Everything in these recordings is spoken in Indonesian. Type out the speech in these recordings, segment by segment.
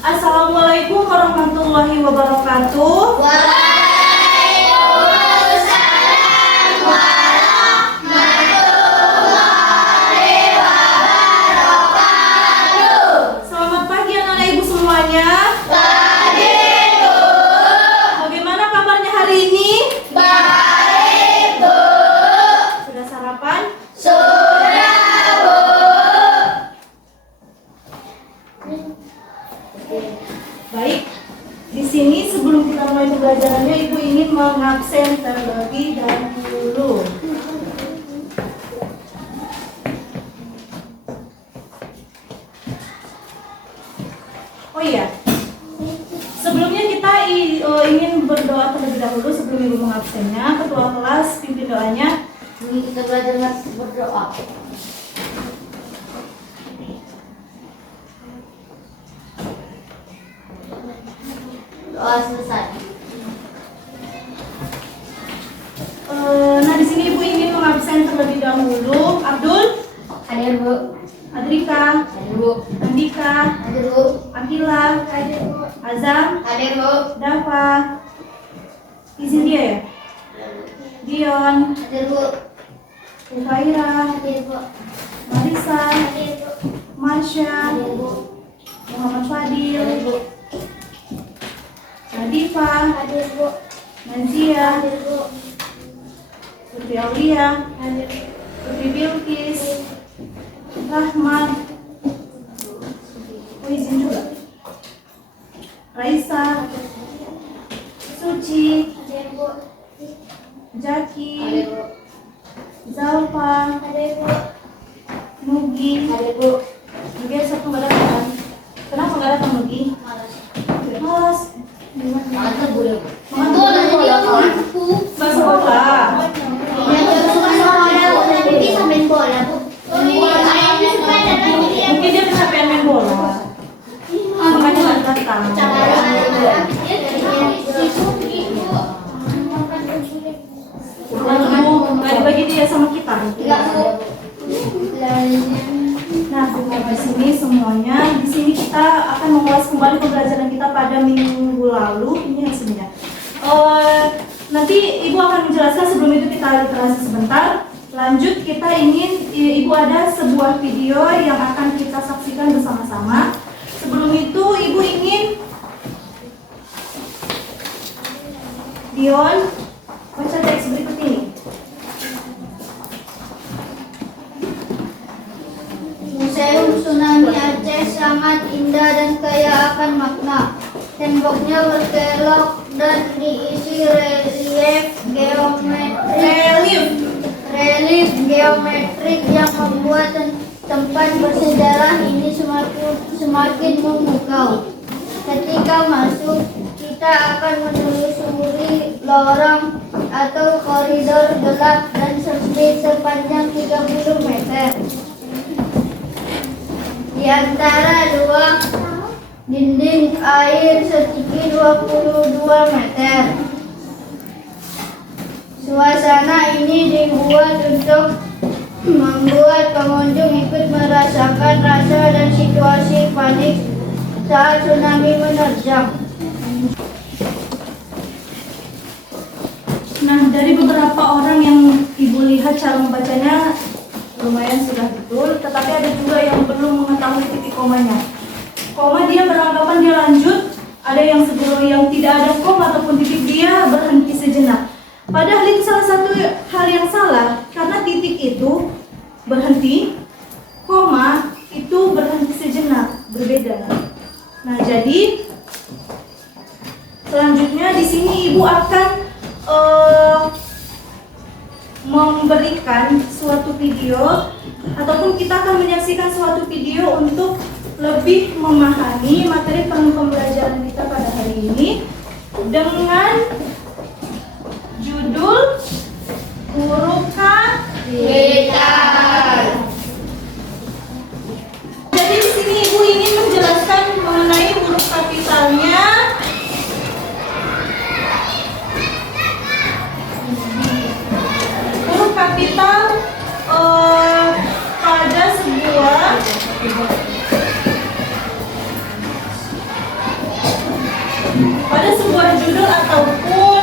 Assalamualaikum warahmatullahi wabarakatuh. Waalaikumsalam warahmatullahi wabarakatuh. Selamat pagi anak-anak ibu semuanya. Pagi, Bu. Bagaimana kabarnya hari ini? Baik, Bu. Sudah sarapan? Sudah, Bu. Baik. Di sini sebelum kita mulai pembelajarannya, ibu ingin mengabsen terlebih dahulu. Oh iya, sebelumnya kita ingin berdoa terlebih dahulu sebelum ibu mengabsennya. Ketua kelas pimpin doanya. Ini kita belajar berdoa. Doa selesai. Nah, di sini ibu ingin mengabsen terlebih dahulu Abdul, Hadir, Bu. Adrika, Hadir, Bu. Andika, Hadir, Bu. Akila, Hadir, Bu. Azam, Hadir, Bu. Dava. Izin dia ya? Dion, Hadir, Bu. Ufaira, Hadir, Bu. Marisa, Hadir, Bu. Marsha, Hadir, Bu. Muhammad Fadil, Hadir, Bu. Nadifa, Hadir, Bu. Nazia, Hadir, Bu. Putri Aulia, Hadir, Bu. Putri Bilkis, Rahmat, izin juga, Raisa, Suci, Hadir, Bu. Jaki, Hadir, Bu. Zalfa, Hadir, Bu. Nugi. Hadir, Bu. Nugi ada satu nggak datang. Kenapa nggak datang Nugi? Malas. Malas. Malas tuh, Bu. Malas bola. Nggak sekolah. Mungkin dia kecapean main bola. Makanya nggak datang. Nggak dibagi dia sama kita. Nah, di sini semuanya, di sini kita akan mengulas kembali pembelajaran kita pada minggu lalu. Ini hasilnya. Nanti ibu akan menjelaskan, sebelum itu kita literasi sebentar. Lanjut, kita ingin ibu ada sebuah video yang akan kita saksikan bersama-sama. Sebelum itu ibu ingin Dion baca teks berikut ini. Museum Tsunami Aceh sangat indah dan kaya akan makna. Temboknya berkelok dan diisi relief geometrik yang membuat tempat bersejarah ini semakin memukau. Ketika masuk, kita akan menelusuri lorong atau koridor gelap dan sempit sepanjang 30 meter. Di antara dua dinding air setinggi 22 meter. Suasana ini dibuat untuk membuat pengunjung ikut merasakan rasa dan situasi panik saat tsunami menerjang. Nah, dari beberapa orang yang ibu lihat cara membacanya lumayan sudah betul, tetapi ada juga yang belum mengetahui titik komanya. Koma dia beranggapan dia lanjut, ada yang sebelum yang tidak ada koma ataupun titik dia berhenti sejenak. Padahal itu salah satu hal yang salah, karena titik itu berhenti, koma itu berhenti sejenak, berbeda. Nah, jadi selanjutnya di sini ibu akan memberikan suatu video ataupun kita akan menyaksikan suatu video untuk lebih memahami materi pembelajaran kita pada hari ini dengan judul huruf kapital. Jadi di sini ibu ingin menjelaskan mengenai huruf kapitalnya. Huruf kapital pada sebuah pada sebuah judul ataupun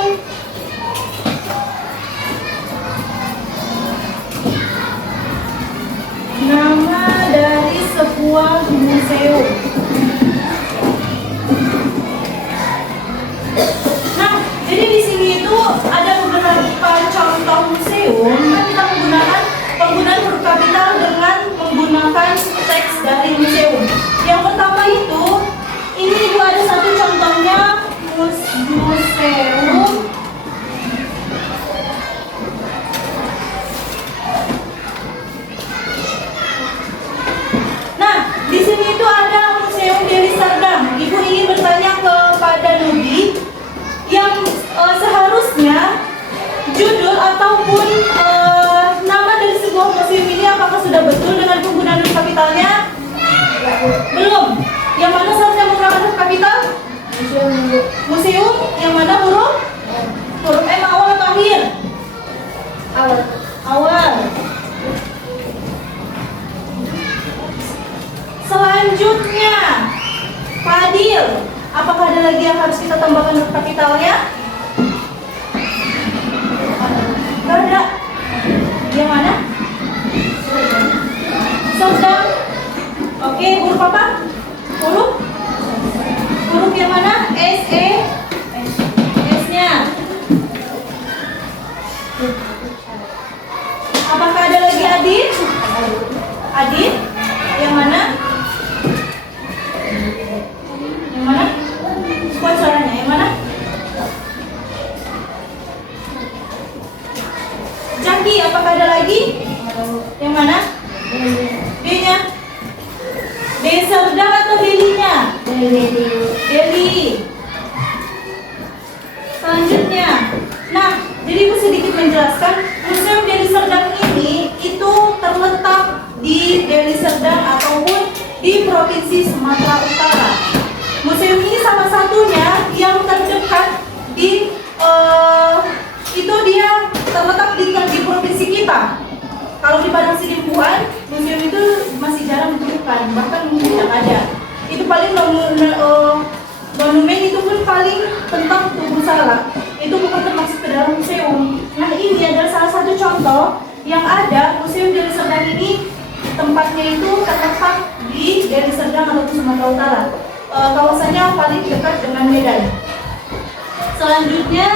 nama dari sebuah museum. Nah, jadi di sini itu ada beberapa contoh museum. Kan kita menggunakan penggunaan huruf kapital dengan menggunakan teks dari museum. Yang pertama itu, ini Ibu ada satu contohnya museum. Nah, di sini itu ada Museum Deli Serdang. Ibu ingin bertanya kepada Nubi yang seharusnya judul ataupun nama dari sebuah museum ini apakah sudah betul dengan penggunaan huruf kapitalnya? Belum. Yang mana seharusnya menggunakan huruf kapital? Museum. Yang mana huruf? Huruf M awal atau akhir? Awal. Awal. Selanjutnya, Fadil. Apakah ada lagi yang harus kita tambahkan huruf kapitalnya? Gak ada. Yang mana? Serdang. Oke, huruf apa? Huruf yang mana? S, E. S-nya. Apakah ada lagi Adit? Adit? Yang mana? Yang mana? Kuat suaranya, yang mana? Jaki, apakah ada lagi? Yang mana? D-nya? D Serdang atau Delinya? Deli. Selanjutnya, nah, jadi Ibu sedikit menjelaskan, Museum Deli Serdang ini itu terletak di Deli Serdang ataupun di Provinsi Sumatera Utara. Museum ini salah satunya yang terdekat di itu dia terletak di provinsi kita. Kalau di Padang Sidimpuan, museum itu masih jarang ditemukan, bahkan mungkin tidak ada. Itu paling monumen itu pun paling tentang tubuh salak. Itu bukan termasuk ke dalam museum. Nah, ini adalah salah satu contoh yang ada Museum Deli Serdang ini. Tempatnya itu terletak di Deli Serdang atau Sumatera Utara. Kawasannya paling dekat dengan Medan. Selanjutnya,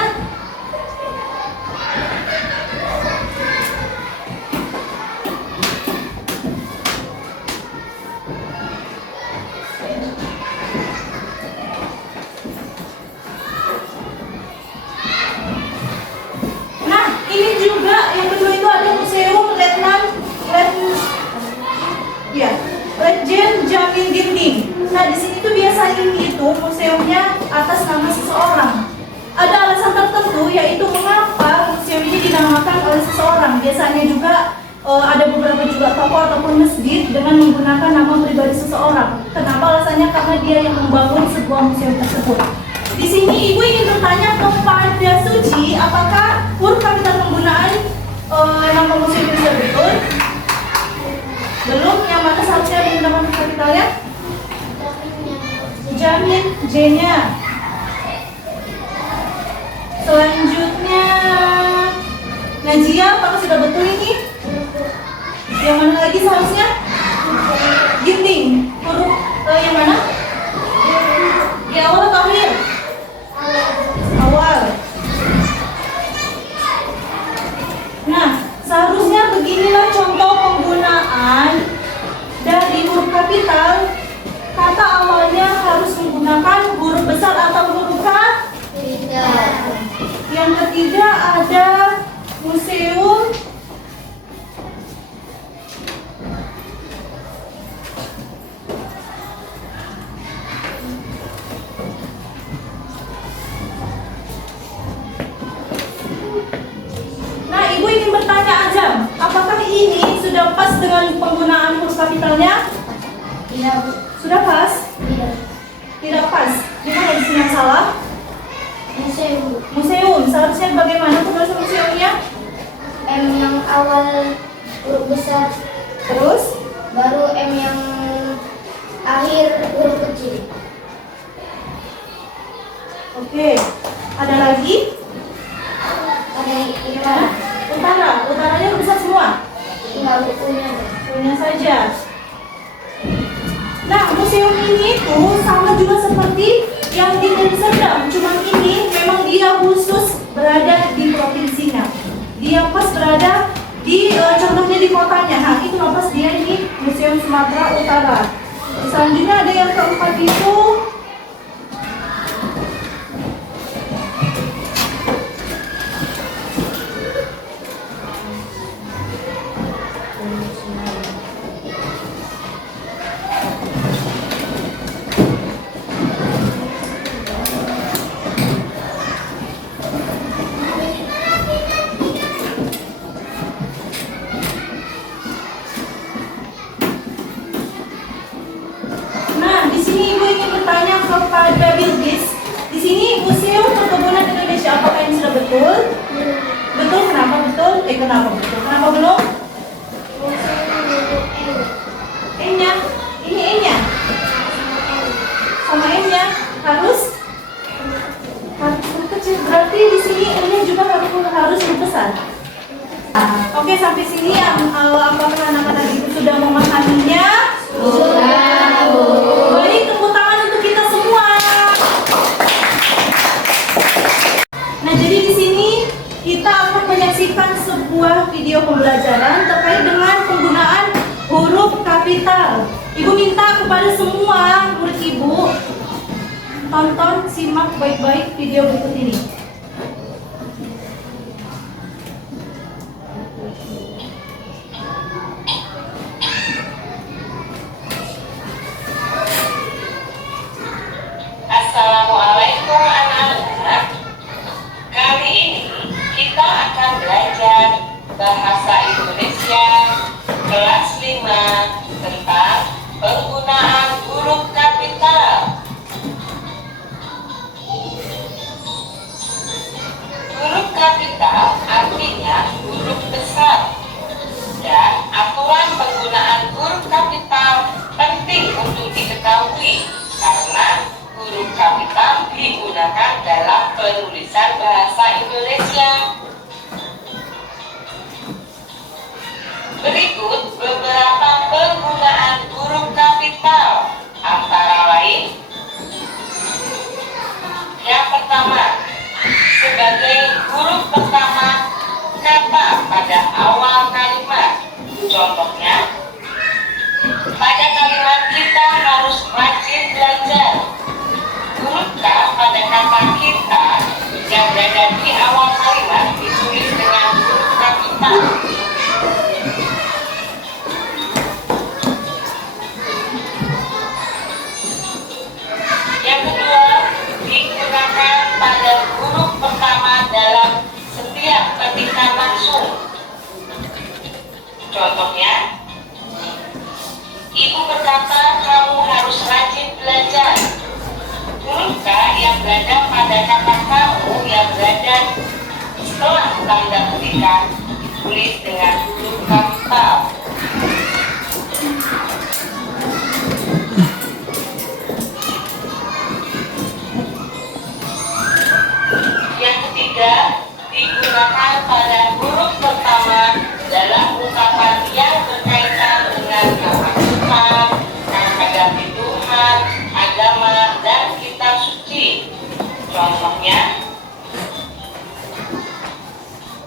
nah ini juga yang kedua itu ada Museum Letjen Jamil Ginting. Nah, di sini tuh biasa ini itu museumnya atas nama seseorang. Ada alasan tertentu, yaitu mengapa museum ini dinamakan oleh seseorang. Biasanya juga ada beberapa juga toko ataupun masjid dengan menggunakan nama pribadi seseorang. Kenapa alasannya? Karena dia yang membangun sebuah museum tersebut. Di sini Ibu ingin bertanya kepada Suci, apakah huruf kapital penggunaan nama museum ini sudah betul? Belum. Yang mana seharusnya menggunakan huruf kapitalnya? Jamin, J-nya. Selanjutnya, Najia, apakah sudah betul ini? Yang mana lagi seharusnya? Ginting. Huruf yang mana? Di awal atau akhir? Awal. Nah, seharusnya beginilah contoh penggunaan dari huruf kapital. Kata awalnya harus menggunakan huruf besar atau huruf K? Tidak. Yang ketiga ada museum Nah, Ibu ingin bertanya Azam, apakah ini sudah pas dengan penggunaan huruf kapitalnya? Tidak. Sudah pas? Tidak. Tidak pas. Gimana di sini yang salah? Museum. Museum, seharusnya bagaimana penulisan museumnya? M yang awal huruf besar, Terus? baru M yang akhir huruf kecil. Oke. Ada lagi? Ada ini mana? Utaranya bisa semua? Tinggal bukunya deh. Punya saja. Nah, museum ini tuh sama juga seperti yang di Amsterdam. Cuma ini memang dia khusus berada di provinsinya. Dia pas berada di contohnya di kotanya. Nah, itu pas dia ini Museum Sumatera Utara. Selanjutnya ada yang keempat itu kepada Bilqis. Di sini Museum Perkebunan Indonesia, apakah ini sudah betul? Betul, kenapa betul? Kenapa betul? Kenapa belum? M-nya, ini M-nya sama M-nya harus kecil. Berarti di sini M-nya juga harus lebih besar. Oke, sampai sini apakah anak-anak ibu sudah memahaminya? Sudah. Baik, tepuk tangan untuk kita semua. Nah, jadi di sini kita akan menyaksikan sebuah video pembelajaran terkait dengan penggunaan huruf kapital. Ibu minta kepada semua murid ibu tonton, simak baik-baik video berikut ini. Assalamualaikum anak-anak. Kali ini kita akan belajar bahasa Indonesia kelas 5 tentang penggunaan huruf kapital. Huruf kapital artinya huruf besar. Dan aturan penggunaan huruf kapital penting untuk diketahui karena huruf kapital digunakan dalam penulisan bahasa Indonesia. Berikut beberapa penggunaan huruf kapital, antara lain: yang pertama, sebagai huruf pertama kata pada awal kalimat. Contohnya, pada kalimat kita harus rajin belajar. Huruf K pada kata kita yang berada di awal kalimat ditulis dengan huruf kapital. Yang kedua, digunakan pada huruf pertama dalam setiap ketikan langsung. Contohnya, ibu berkata kamu harus rajin belajar. Huruf K yang berada pada kata kamu yang berada setelah tanda ketikan ditulis dengan huruf kapital. Yang ketiga, digunakan pada huruf pertama dalam ungkapan yang berkaitan dengan nama Tuhan, menghadapi Tuhan, agama, dan kitab suci. Contohnya,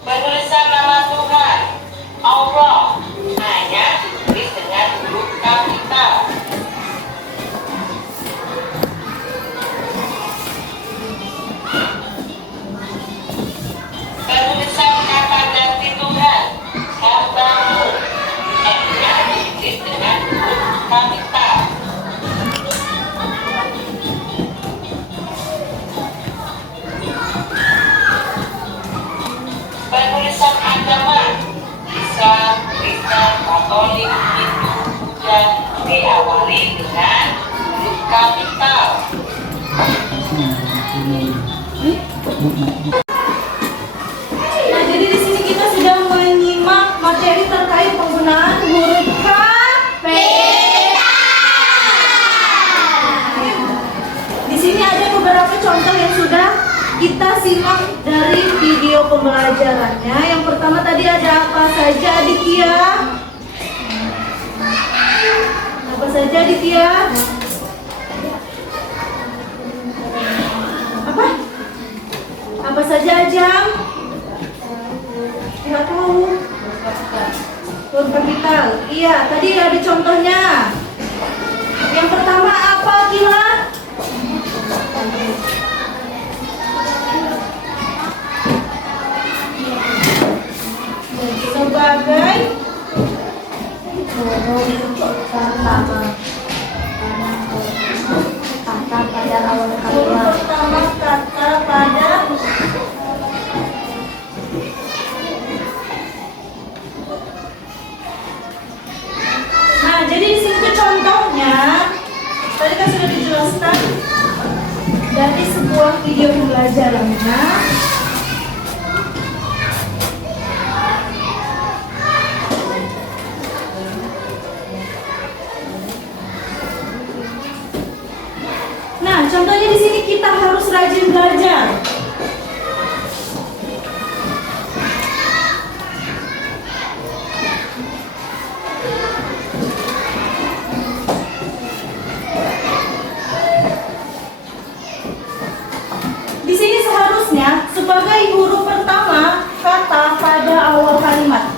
penulisan nama Tuhan Allah hanya ditulis dengan huruf kapital. Penulisan kata ganti Tuhan hambamu hanya ditulis dengan huruf kapital. Penulisan agama Islam, Kristen, Katolik, Hindu, Buddha diawali dengan huruf kapital. Nah, jadi di sini kita sudah menyimak materi terkait penggunaan huruf kapital. Di sini sini ada beberapa contoh yang sudah kita simak dari video pembelajarannya. Yang pertama tadi ada apa saja, Aditya? Apa saja, Aditya? Apa? Apa saja, Ajam? Nggak tahu. Huruf kapital. Iya, tadi ada contohnya. Yang pertama apa, Gila? Sebagai kata pada awal huruf kalimat. pertama kata pada Nah, jadi di sini tuh contohnya tadi kan sudah dijelaskan dari sebuah video pembelajarannya. Nah, contohnya di sini kita harus rajin belajar. Di sini seharusnya sebagai huruf pertama kata pada awal kalimat.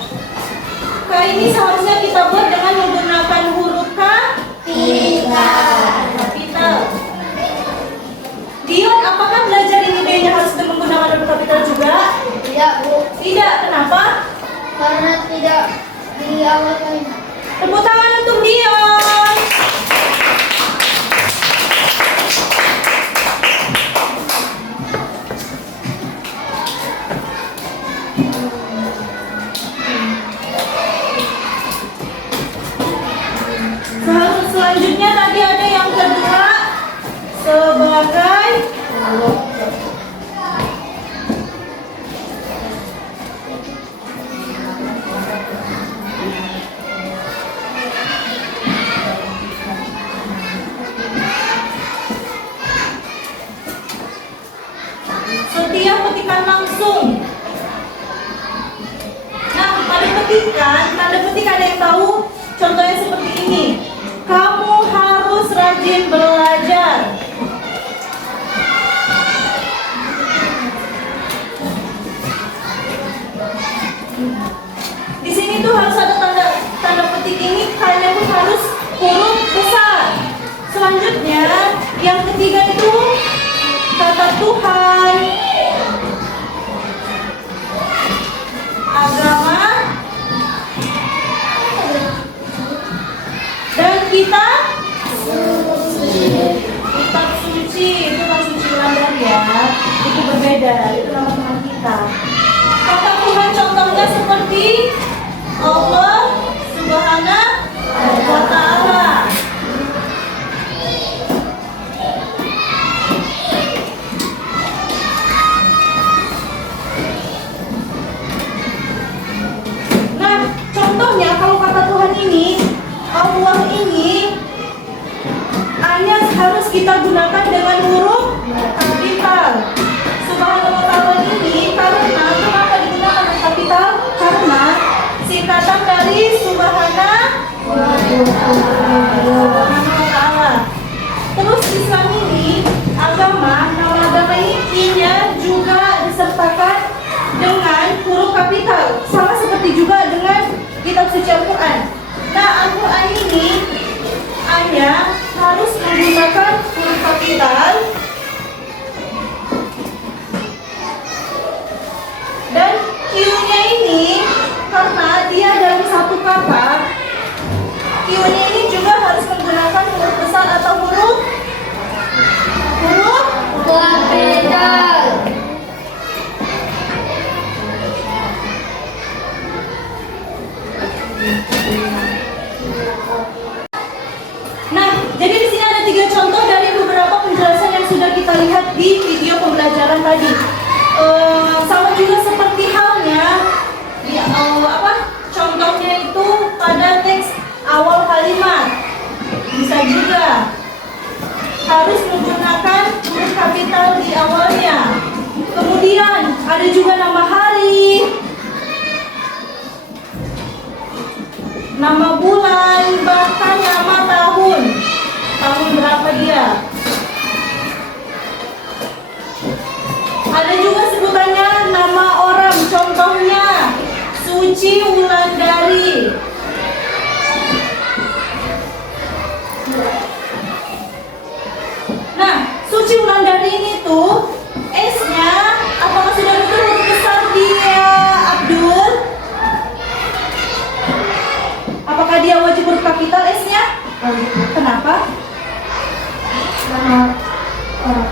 K ini seharusnya kita buat dengan menggunakan huruf kapital. Dion, apakah belajar ini D-nya harus menggunakan huruf kapital juga? Tidak, Bu. Tidak, kenapa? Karena tidak di awal kalimat. Tepuk tangan untuk Dion. Selanjutnya tadi ada yang kedua sebagai setiap petikan langsung. Nah, pada petikan, tanda petik ada yang tahu? Contohnya seperti ini. Kamu harus rajin belajar. Di sini tuh harus ada tanda petik ini, kalian pun harus huruf besar. Selanjutnya, yang ketiga itu kata Tuhan, agama, dan kitab suci. Itu kan suci Wulandari ya. Itu berbeda, itu nama teman kita. Kata Tuhan contohnya seperti Allah Subhanahu wa Ta'ala. Nah, contohnya kalau kata Tuhan ini, Allah ini hanya harus kita gunakan dengan huruf kapital. Subhanahu wa ta'ala ini karena kenapa digunakan huruf kapital? Karena singkatan dari Subhanahu wa ta'ala. Terus Islam ini agama, nama agama ini juga disertakan dengan huruf kapital, sama seperti juga dengan kitab suci Al-Quran. Nah, Al-Quran ini hanya harus menggunakan huruf kapital dan Q-nya ini karena dia dalam satu kata, Q-nya ini juga harus menggunakan huruf besar atau huruf Kapital. Nah, jadi di sini ada 3 contoh dari beberapa penjelasan yang sudah kita lihat di video pembelajaran tadi. Sama juga seperti halnya di contohnya itu pada teks awal kalimat. Bisa juga harus menggunakan Ada juga nama hari, nama bulan, bahkan nama tahun. Tahun berapa dia? Ada juga sebutannya nama orang, contohnya Suci Wulandari. Nah, Suci Wulandari ini tuh S-nya apakah sudah betul huruf besar dia, Abdul? Apakah dia wajib huruf kapital S-nya? Kenapa? Karena orang.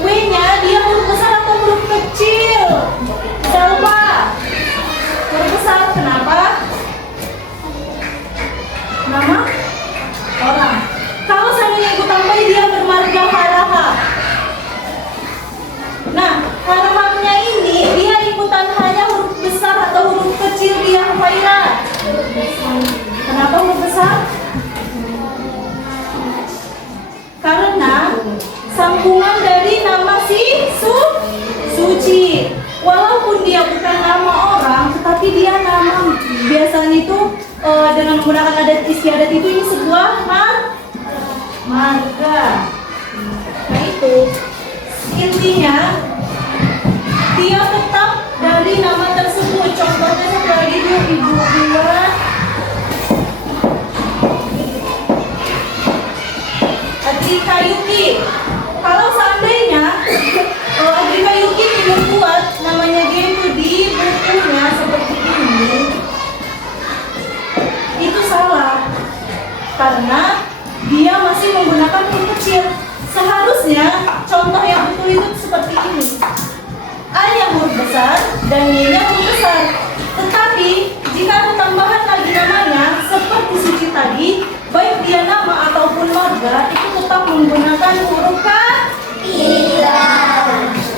W-nya dia huruf besar atau huruf kecil? Jangan lupa. Huruf besar, kenapa? Nama orang. Kalau seandainya ibu tambah dia bermarga haraha. Nah, harahamnya ini dia ikutan hanya huruf besar atau huruf kecil dia, Faira? Kenapa huruf besar? Karena sambungan dari nama si Suci. Walaupun dia bukan nama orang, tetapi dia nama biasanya itu dengan menggunakan adat istiadat itu ini sebuah marga. Nah itu intinya dia tetap dari nama tersebut. Contohnya satu lagi tuh ibu dua Adrika Yuki. Kalau seandainya Adrika Yuki membuat namanya dia itu di bukunya seperti ini, itu salah karena dia masih menggunakan huruf kecil. Seharusnya contoh yang betul itu seperti ini. A-nya huruf besar dan Y-nya huruf besar. Tetapi jika ada tambahan lagi namanya seperti Suci tadi, baik dia nama ataupun marga itu tetap menggunakan huruf kapital.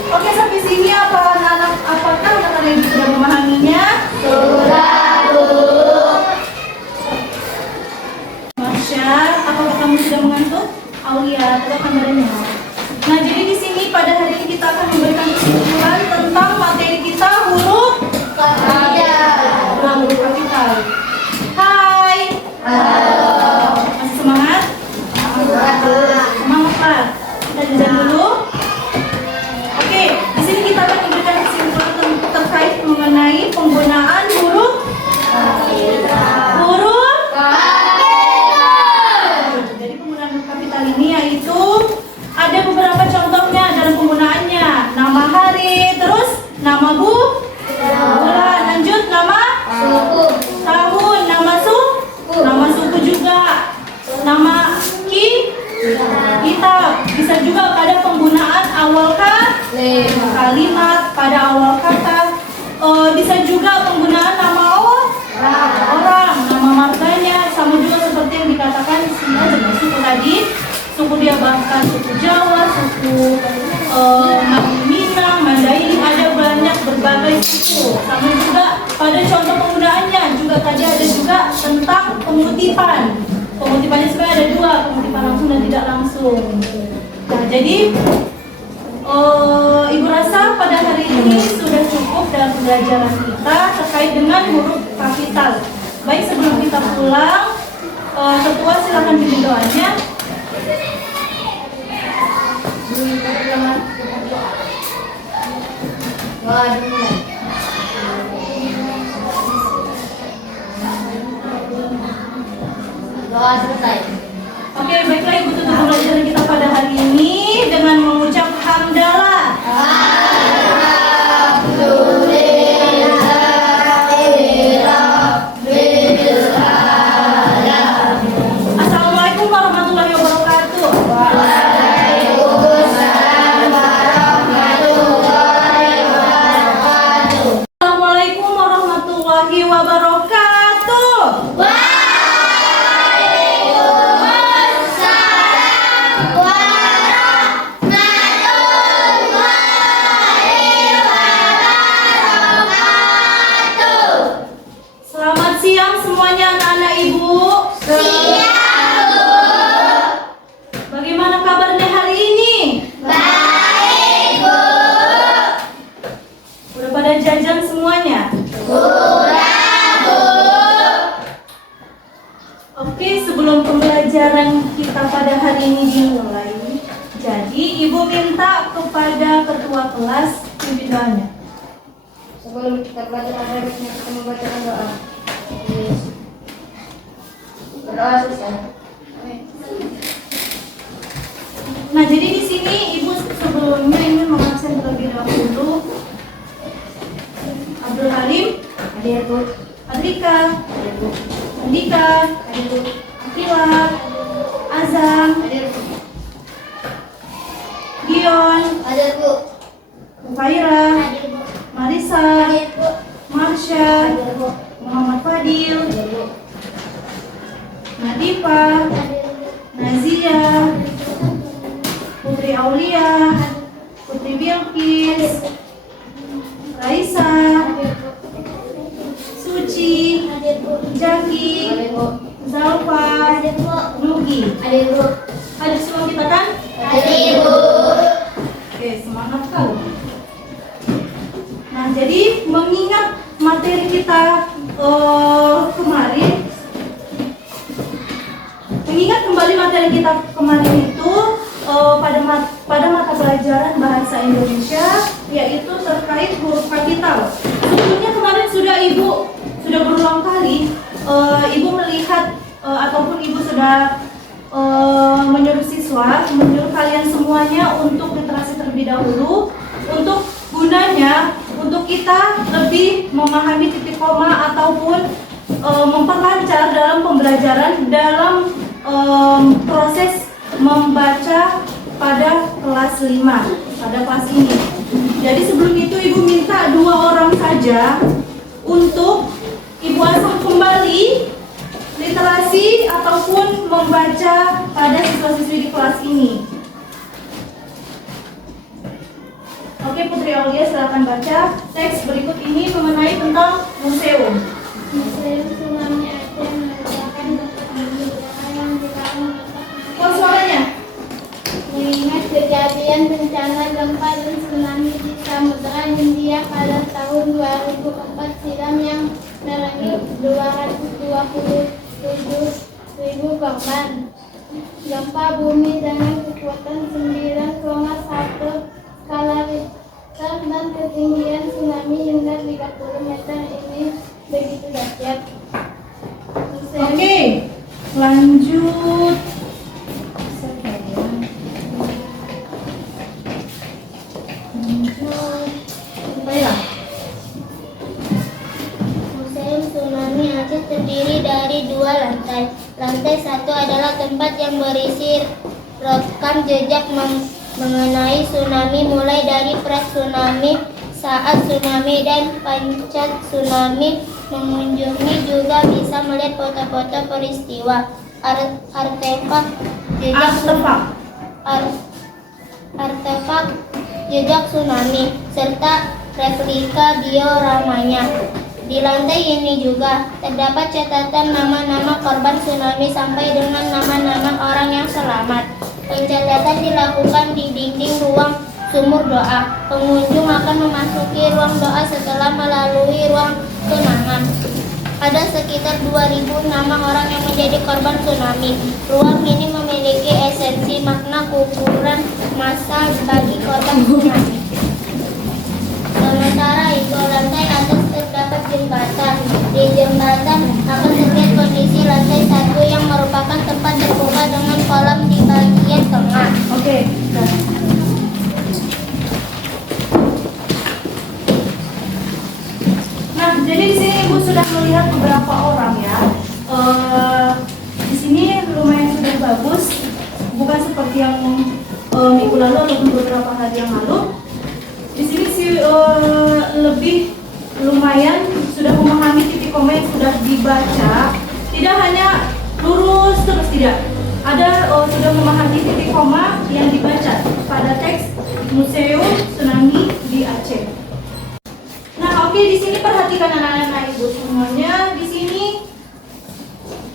Oke, sampai sini apa anak-anak, apakah anak-anak ibu sudah memahaminya? Sudah, Bu. Masya, apakah kamu sudah mengantuk? Aulia, tetap kamarnya. Nah, jadi di sini pada hari ini kita akan memberikan kesimpulan tentang materi kita huruf Kapital. Nah, huruf kapital. Hai. Halo. Masih semangat? Semangat, Pak. Kita jalan dulu. Oke, di sini kita akan memberikan kesimpulan terkait mengenai penggunaan huruf huruf Jadi penggunaan huruf kapital ini yaitu ada beberapa contohnya dalam penggunaannya. Nama hari, terus nama bulan, lanjut nama Suku. tahun, nama suku juga, nama kitab. Bisa juga pada penggunaan awal kalimat, pada awal kata. Bisa juga penggunaan nama orang, nama marganya, sama juga seperti yang dikatakan suku tadi. Suku dia bahkan suku Jawa, suku Minang, Mandailing, ada banyak berbagai suku. Sama juga pada contoh penggunaannya juga tadi ada juga tentang pengutipan. Pengutipannya sebenarnya ada dua, pengutipan langsung dan tidak langsung. Nah, jadi Ibu rasa pada hari ini sudah cukup dalam pembelajaran kita terkait dengan huruf kapital. Baik, sebelum kita pulang, Ketua silakan pimpin doanya. Doa selesai. Oke, baiklah Ibu tutup pembelajaran kita pada hari ini dengan mengucap hamdalah. Assalamualaikum warahmatullahi wabarakatuh. Assalamualaikum warahmatullahi wabarakatuh. Waalaikumsalam. minta kepada ketua kelas pimpin doanya. Sebelum kita belajar harusnya kita membacakan doa. Berdoa selesai. Nah, jadi di sini Ibu sebelumnya ingin mengabsen terlebih dahulu Abdul Halim, Hadir Bu. Adrika, Hadir Bu. Andika, Hadir Bu. Akila, Azam, Hadir Bu. Dion, Hadir Bu. Faira, Hadir Bu. Marisa, Hadir Bu. Marsha, Hadir Bu. Muhammad Fadil, Hadir Bu. Nadifa, Hadir Bu. Nazia, Putri Aulia, Putri Bilkis, Raisa, Suci, Hadir Bu. Jaki, Hadir Bu. Zalfa, Hadir Bu. Nugi. Hadir Bu. Hadir semua kita kan? Hadir Bu. Oke, semangat kali. Nah, jadi mengingat materi kita kemarin, mengingat kembali materi kita kemarin itu pada mata pelajaran bahasa Indonesia, yaitu terkait huruf kapital. Sebelumnya kemarin Ibu sudah berulang kali Ibu melihat ataupun Ibu sudah menyuruh kalian semuanya untuk literasi terlebih dahulu, untuk gunanya untuk kita lebih memahami titik koma ataupun memperlancar dalam pembelajaran dalam proses membaca pada kelas 5 pada kelas ini. Jadi sebelum itu Ibu minta 2 orang saja untuk Ibu asah kembali literasi ataupun membaca pada siswa-siswi di kelas ini. Oke, Putri Aulia silakan baca teks berikut ini mengenai tentang museum. Museum Tsunami Aceh merupakan budaya yang dibangun Kok suaranya? mengingat kejadian bencana gempa dan tsunami di Samudra Hindia pada tahun 2004 silam yang merenggut 227.000 korban. Gempa bumi dengan kekuatan 9,1 skala Richter dan ketinggian tsunami hingga 30 meter ini begitu dahsyat. Oke, lanjut. Baiklah. Museum Tsunami Aceh terdiri dari 2 lantai. Lantai 1 adalah tempat yang berisi rekam jejak mengenai tsunami mulai dari pra-tsunami, saat tsunami dan pasca tsunami. Mengunjungi juga bisa melihat foto-foto peristiwa, artefak jejak tsunami, serta replika dioramanya. Di lantai ini juga terdapat catatan nama-nama korban tsunami sampai dengan nama-nama orang yang selamat. Pencatatan dilakukan di dinding ruang sumur doa. Pengunjung akan memasuki ruang doa setelah melalui ruang kenangan. Ada sekitar 2.000 nama orang yang menjadi korban tsunami. Ruang ini memiliki esensi makna kuburan massal bagi korban tsunami. Sementara itu, lantai atas terdapat jembatan. Di jembatan akan terlihat kondisi lantai 1 yang merupakan tempat terbuka dengan kolam di bagian tengah. Oke. Nah, jadi di sini Ibu sudah melihat beberapa orang ya. Di sini lumayan sudah bagus, bukan seperti yang minggu lalu ataupun beberapa hari yang lalu. Di sini sih lebih lumayan sudah memahami titik koma yang sudah dibaca. Tidak hanya lurus terus, tidak. Ada sudah memahami titik koma yang dibaca pada teks Museum Tsunami di Aceh. Nah, oke, di sini perhatikan anak-anak Ibu semuanya. Di sini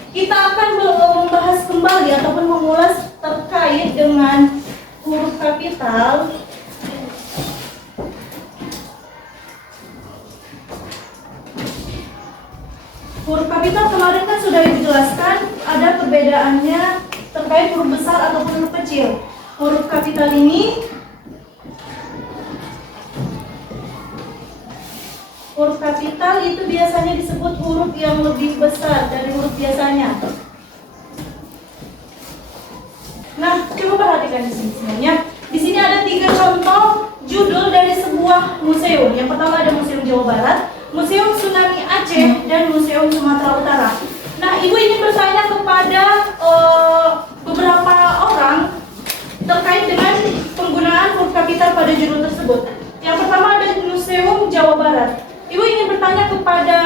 kita akan membahas kembali ataupun mengulas terkait dengan huruf kapital. Huruf kapital kemarin kan sudah dijelaskan ada perbedaannya terkait huruf besar ataupun huruf kecil. Huruf kapital ini besar itu biasanya disebut huruf yang lebih besar dari huruf biasanya. Nah, coba perhatikan di sini semuanya. Di sini ada 3 contoh judul dari sebuah museum. Yang pertama ada Museum Jawa Barat, Museum Tsunami Aceh, dan Museum Sumatera Utara. Nah, Ibu ingin bertanya kepada beberapa orang terkait dengan penggunaan huruf kapital pada judul tersebut. Yang pertama ada Museum Jawa Barat. Ibu ingin bertanya kepada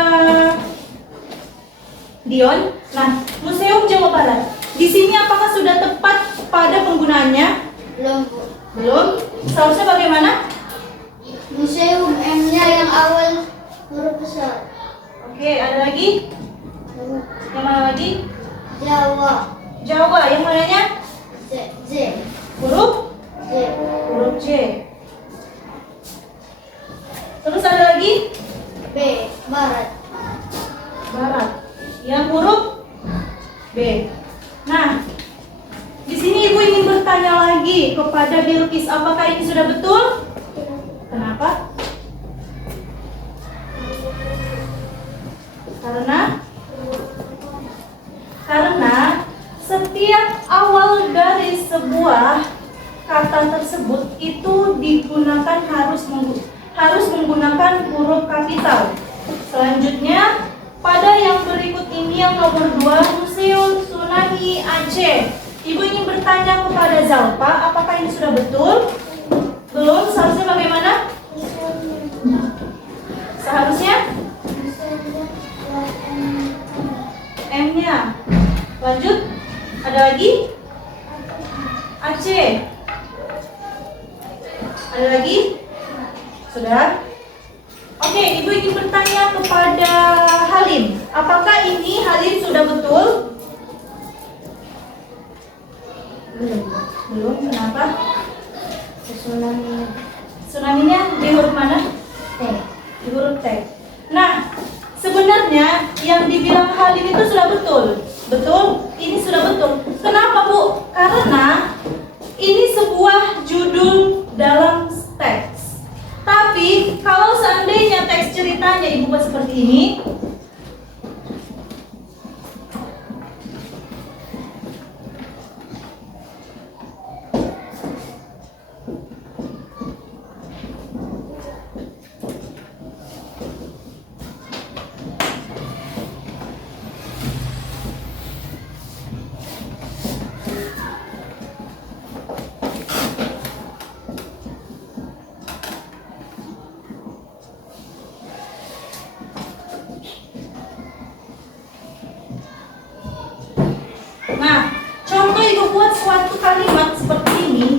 Dion. Nah, Museum Jawa Barat. Di sini apakah sudah tepat pada penggunaannya? Belum, Bu. Belum. Seharusnya bagaimana? Museum M-nya yang awal huruf besar. Oke, ada lagi? Yang mana lagi? Jawa. Jawa. Yang mananya? J. Huruf? J. Huruf J. Terus ada lagi? B. Barat. Barat. Yang huruf B. Nah, di sini Ibu ingin bertanya lagi kepada Bilqis, apakah ini sudah betul? Kenapa? Karena setiap awal dari sebuah kata tersebut itu digunakan harus menggunakan huruf kapital. Selanjutnya, pada yang berikut ini yang nomor 2, Museum Tsunami Aceh. Ibu ingin bertanya kepada Zalpa, apakah ini sudah betul? Belum, seharusnya bagaimana? Seharusnya M-nya. Lanjut, ada lagi? Aceh. Ada lagi? Sudah? Oke, Ibu ingin bertanya kepada Halim, apakah ini Halim sudah betul? Belum. Kenapa? Tsunami-nya di huruf mana? T. Di huruf T. Nah, sebenarnya yang dibilang Halim itu sudah betul. Betul? Ini sudah betul. Kenapa, Bu? Karena ini sebuah judul dalam teks. Tapi kalau seandainya teks ceritanya Ibu buat seperti ini, nah, contoh Ibu buat suatu kalimat seperti ini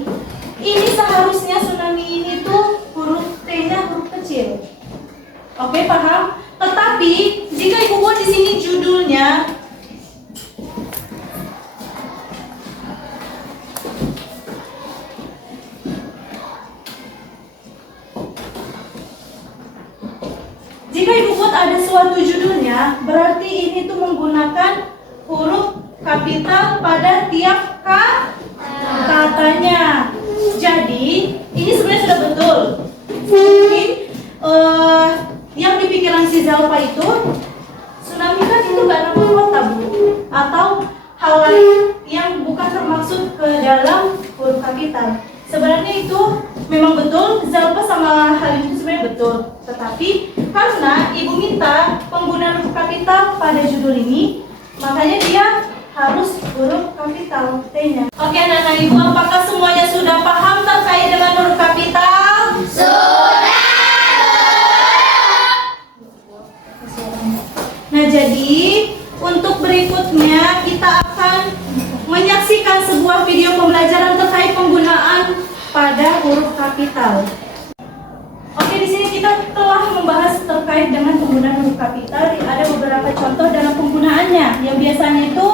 seharusnya tsunami ini tuh huruf T-nya huruf kecil. Oke, paham? Tetapi jika Ibu buat di sini judulnya jika Ibu buat ada suatu judulnya, berarti ini tuh menggunakan huruf kapital pada tiap katanya. Jadi ini sebenarnya sudah betul. Mungkin yang di pikiran si Zalpa itu tsunami kan itu gak nama kota, Bu, atau hal lain yang bukan termaksud ke dalam huruf kapital. Sebenarnya itu memang betul, Zalpa sama hal itu sebenarnya betul. Tetapi karena Ibu minta penggunaan huruf kapital pada judul ini, makanya dia harus huruf kapital T-nya. Oke, anak-anak Ibu, apakah semuanya sudah paham terkait dengan huruf kapital? Sudah. Nah, jadi untuk berikutnya kita akan menyaksikan sebuah video pembelajaran terkait penggunaan pada huruf kapital. Oke, di sini kita telah membahas terkait dengan penggunaan huruf kapital. Ada beberapa contoh dalam penggunaannya. Yang biasanya itu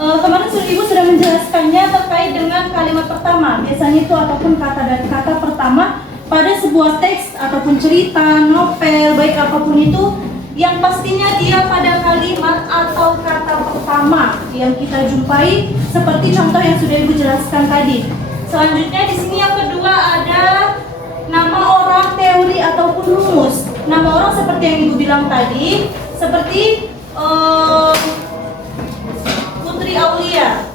kemarin Ibu sudah menjelaskannya terkait dengan kalimat pertama. Biasanya itu ataupun kata dari kata pertama pada sebuah teks ataupun cerita, novel, baik apapun itu, yang pastinya dia pada kalimat atau kata pertama yang kita jumpai, seperti contoh yang sudah Ibu jelaskan tadi. Selanjutnya di sini yang kedua ada nama orang, teori ataupun rumus. Nama orang seperti seperti yang Ibu bilang tadi, seperti Putri Aulia.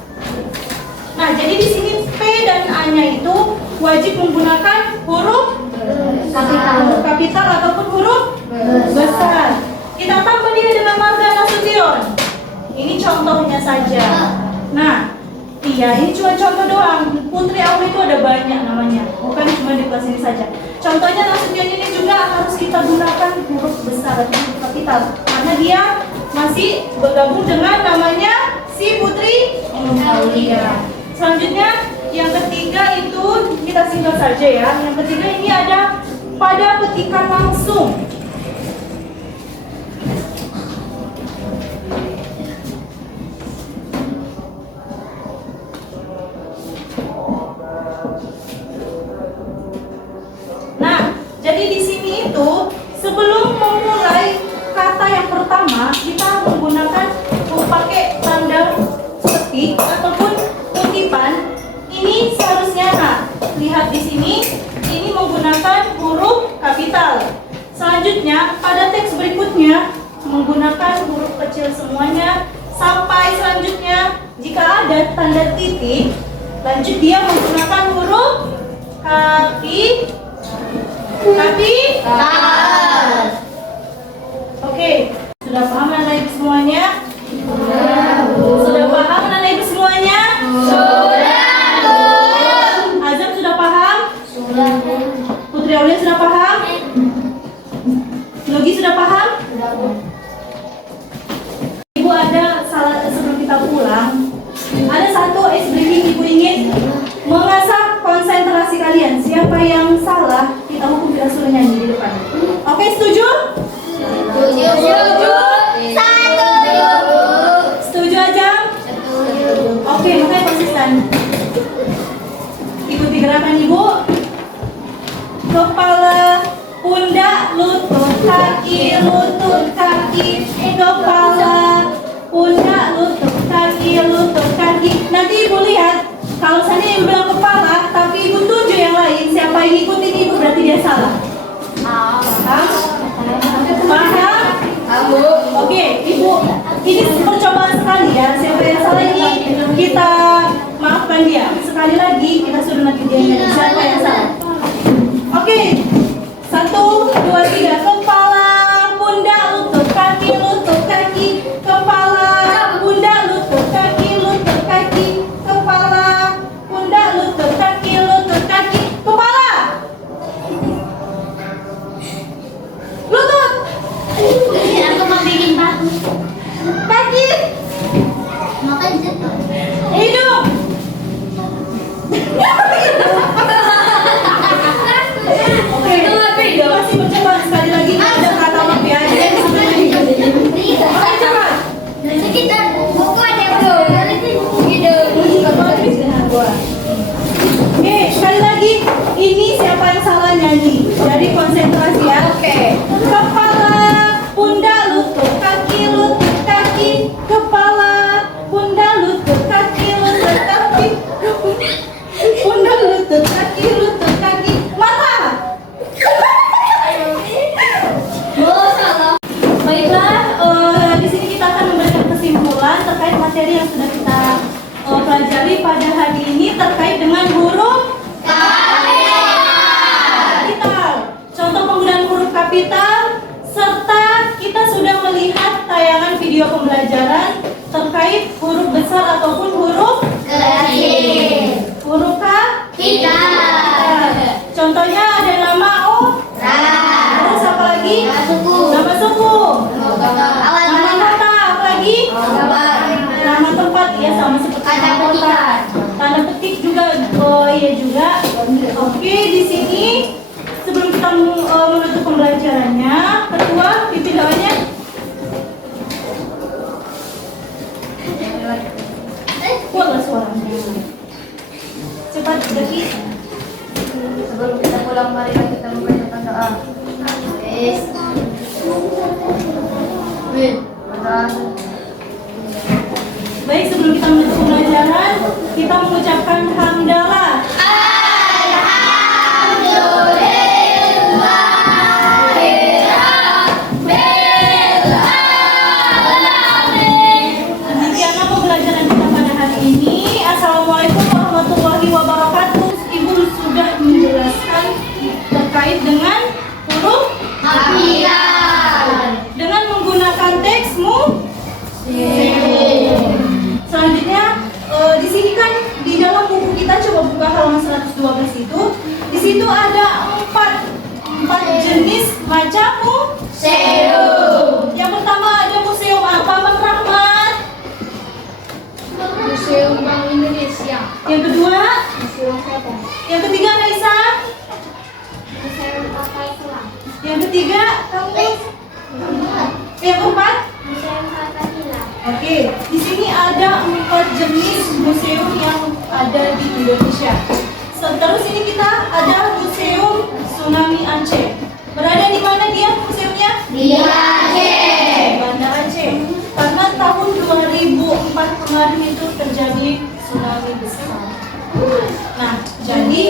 Nah, jadi di sini P dan A-nya itu wajib menggunakan huruf kapital ataupun huruf besar. Kita tambah dia dengan Marga Nasution. Ini contohnya saja. Nah, iya, ini cuma contoh doang. Putri Aulia itu ada banyak namanya, bukan cuma di kelas ini saja. Contohnya Nasution ini juga harus kita gunakan huruf besar atau huruf kapital, karena dia masih bergabung dengan namanya si Putri Aulia. Selanjutnya, yang ketiga itu kita singkat saja ya. Yang ketiga ini ada pada petikan langsung. Nah, jadi di sini itu sebelum memulai kata yang pertama kita menggunakan pakai tanda petik ataupun kutipan. Ini seharusnya, nah, lihat di sini, ini menggunakan huruf kapital. Selanjutnya pada teks berikutnya menggunakan huruf kecil semuanya, sampai selanjutnya jika ada tanda titik, lanjut dia menggunakan huruf kapital. Oke, sudah paham anak ibu semuanya? Sudah paham anak ibu semuanya? Azam sudah paham? Putri Aulia sudah paham? Logi sudah paham? Ibu ada salah sebelum kita pulang. Ada satu briefing ibu ingin mengasah konsentrasi kalian. Siapa yang salah kita hukum, kita suruh nyanyi di depan. Oke, setuju? Setuju aja? Oke, makanya konsisten. Ikuti gerakan ibu. Kepala, pundak, lutut, kaki, lutut, kaki. Kepala, pundak, lutut, kaki, lutut, kaki. Nanti ibu lihat, kalau seandainya ibu bilang kepala, tapi ibu tunjuk yang lain, siapa yang ikutin ibu berarti dia salah. Paham? Oke, ibu, ini percobaan sekali ya. Siapa yang salah ini kita maafkan dia. Sekali lagi kita suruh nanti dia nyanyi. Siapa yang salah? Oke, 1, 2, 3. Kepala, pundak, lutut, kaki, lutut, kaki. Kepala, pundak, lutut, kaki, lutut, kaki. Kepala, pundak, lutut, kaki, lutut, kaki. Kepala, lutut, Aku mau bikin batu. kaki, Makan jatuh. hidung. Oke, dia masih percobaan sekali lagi. Ada kata lebih aja yang sebelum ini. Oke, cepat. Kita buku ada belum? Oke, sekali lagi. Ini siapa yang salah nyanyi? Jadi konsentrasi ya. Oke. Kepala, pundak, lutut, kaki, lutut, kaki. Kepala, pundak, lutut, kaki, lutut, kaki. Pundak, lutut, kaki, lutut, kaki. Mata. Baiklah, di sini kita akan memberikan kesimpulan terkait materi yang sudah kita pelajari pada hari ini terkait dengan huruf kapital. Contoh penggunaan huruf kapital, serta kita sudah melihat tayangan video pembelajaran terkait huruf besar ataupun huruf huruf kapital. Contohnya ada nama terus apa lagi? Nama suku. Nama kota, apa lagi? Nama tempat, ya sama seperti nama kota. Tanda petik juga, oh iya juga. Oke, di sini sebelum kita menutup pembelajarannya, ketua pimpin doanya. Kuatlah suaranya. Cepat, Daki. Sebelum kita pulang, mari kita membacakan doa. Baik, sebelum kita menutup pembelajaran, kita mengucapkan hamdalah. situ ada empat jenis macam museum. Yang pertama ada museum apa, Bang Rahmat? Museum Bank Indonesia. Yang kedua? Museum siapa? Yang ketiga, Raisa? Museum Kapal Selam. Yang ketiga, kamu? Yang keempat? Museum Pancasila. Oke, di sini ada 4 jenis museum yang ada di Indonesia. Terus ini kita ada Museum Tsunami Aceh. Berada di mana dia museumnya? Di Aceh. Banda Aceh. Karena tahun 2004 kemarin itu terjadi tsunami besar. Nah, jadi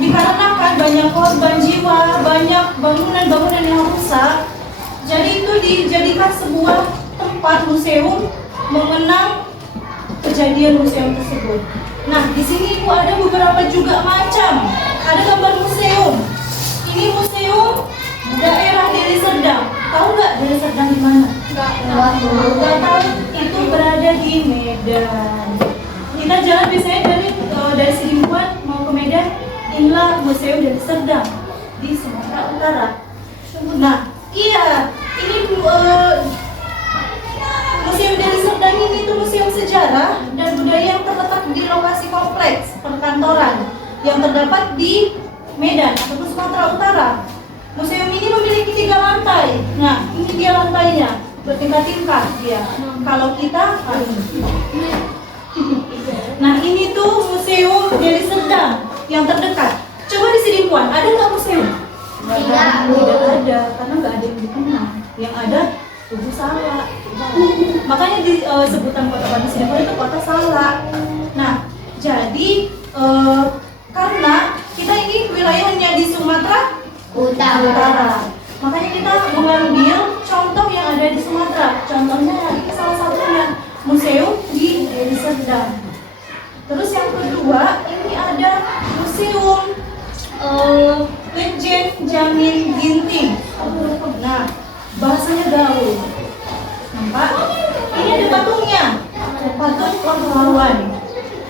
dikarenakan banyak korban jiwa, banyak bangunan-bangunan yang rusak, jadi itu dijadikan sebuah tempat museum mengenang kejadian museum tersebut. Nah, di sini Ibu ada beberapa juga macam. Ada gambar museum. Ini museum daerah Deli Serdang. Tahu nggak Deli Serdang di mana? Nggak tahu. Itu berada di Medan. Kita jalan biasanya dari Sidimpuan mau ke Medan. Inilah Museum Deli Serdang di Sumatera Utara. Nah, iya, ini Museum Deli Serdang ini tuh museum sejarah dan budaya yang terletak di lokasi kompleks perkantoran yang terdapat di Medan atau Sumatera Utara. Museum ini memiliki 3 lantai. Nah, ini dia lantainya, bertingkat-tingkat dia. Kalau kita nah, ini tuh Museum Deli Serdang yang terdekat. Coba di Sidimpuan, ada nggak museum? Tidak. Tidak ada, karena nggak ada yang dikenal. Yang ada Tugu Salak. Makanya di sebutan kota Banda Sidimpuan itu kota Salak. Nah, jadi karena kita ini wilayahnya di Sumatera Utara. Makanya kita mengambil contoh yang ada di Sumatera. Contohnya ini salah satunya museum di Deli Serdang. Terus yang kedua, ini ada museum Lejen Jamin Ginting. Nah, bahasanya gaul. Nampak? Ini ada patungnya, patung pahlawan.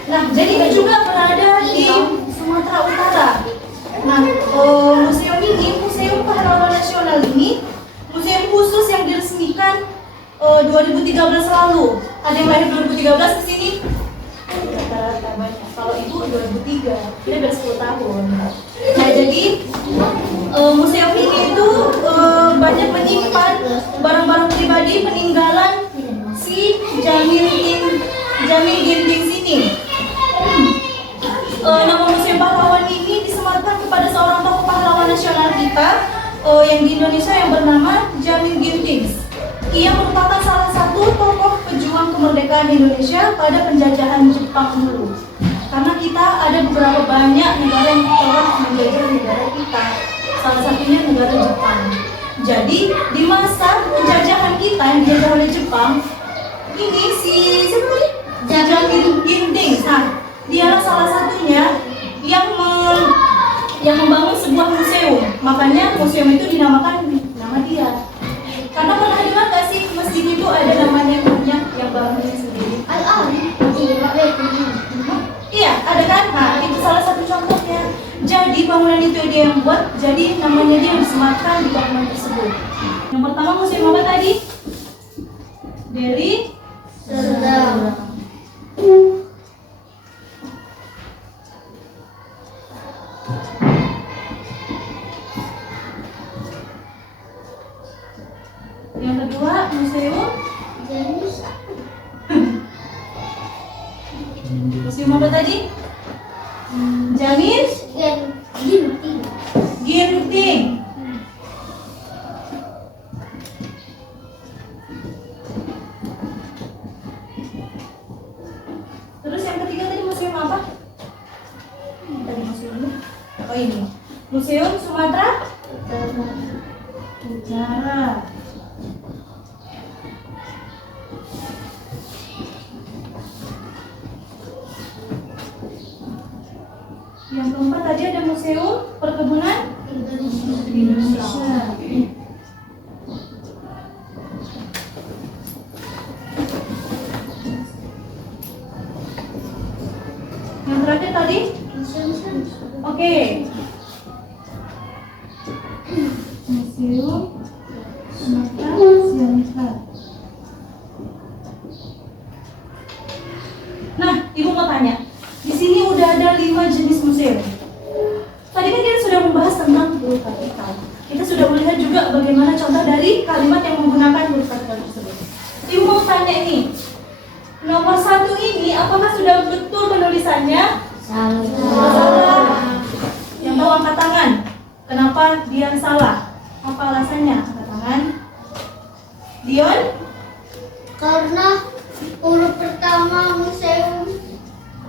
Nah, jadi ini juga berada di Sumatera Utara. Nah, museum ini, Museum Pahlawan Nasional ini, museum khusus yang diresmikan 2013 lalu. Ada yang lahir 2013 di sini? Rata-rata banyak. Kalau ibu 2003, ini udah 10 tahun. Nah, jadi museum ini itu banyak menyimpan barang-barang pribadi peninggalan si Jamin Ginting sini. Nama Museum Pahlawan ini disematkan kepada seorang tokoh pahlawan nasional kita yang di Indonesia yang bernama Jamin Ginting. Ia merupakan salah satu tokoh pejuang kemerdekaan Indonesia pada penjajahan Jepang dulu. Karena kita ada beberapa banyak negara yang telah menjajah negara kita. Salah satunya negara Jepang. Jadi di masa penjajahan kita yang dijajah oleh Jepang, ini siapa tadi? Jamin Ginting. Nah, dialah salah satunya yang membangun sebuah museum. Makanya museum itu dinamakan nama dia. Karena pernah dengar nggak sih masjid itu ada namanya punya yang bangunnya sendiri? Iya, ada kan? Nah, itu salah satu contohnya. Jadi bangunan itu dia yang buat, jadi namanya dia yang disematkan di bangunan tersebut. Yang pertama museum apa tadi? Deli Serdang. Yang kedua museum museum apa tadi? Jamin Ginting. Terus yang ketiga tadi museum apa? Tadi museum ini. Oh ini. Museum Sumatera Utara. Yang keempat tadi ada Museum Perkebunan Indonesia. Yang terakhir tadi? Oke, sudah melihat juga bagaimana contoh dari kalimat yang menggunakan huruf kapital tersebut. Ibu mau tanya ini, nomor 1 ini apakah sudah betul penulisannya? Salah. Yang tahu angkat tangan. Kenapa dia salah? Apa alasannya? Angkat tangan. Dion? Karena huruf pertama museum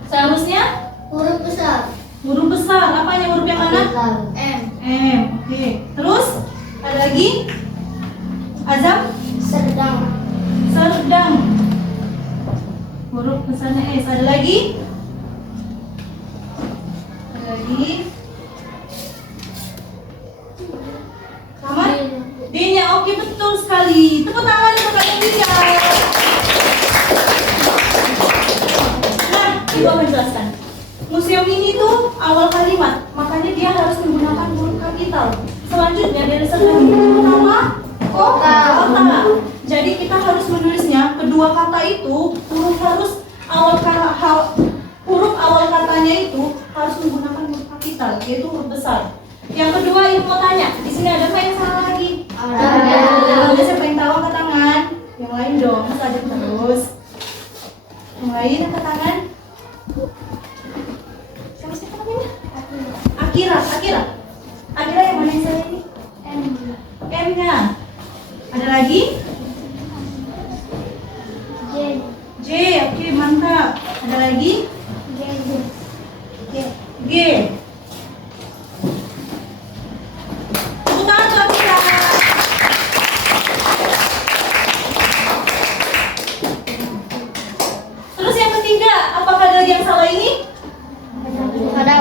Seharusnya huruf besar. huruf besar. Apanya huruf yang mana? M. M. Oke. Terus ada lagi? Azam? Sedang. Sedang. Huruf besarnya S. Ada lagi? Ada lagi? Sama? D-nya. Oke, betul sekali. Tepuk tangan untuk kalian tiga. Nah, ibu akan jelaskan. Museum ini tuh awal kalimat, makanya dia harus menggunakan huruf kapital. Selanjutnya dari sekarang pertama kota. Jadi kita harus menulisnya kedua kata itu huruf awal katanya itu harus menggunakan huruf kapital, yaitu huruf besar. Yang kedua ibu mau tanya, di sini ada apa yang salah lagi? Ada. Siapa yang tahu angkat tangan? Yang lain dong, masa aja terus. Yang lain angkat tangan. Siapa namanya? Akira yang mana yang salah ini? M-nya. Ada lagi? J, oke, mantap. Ada lagi? G. Tepuk tangan untuk Akira. Terus yang ketiga, apakah ada lagi yang salah ini? Ada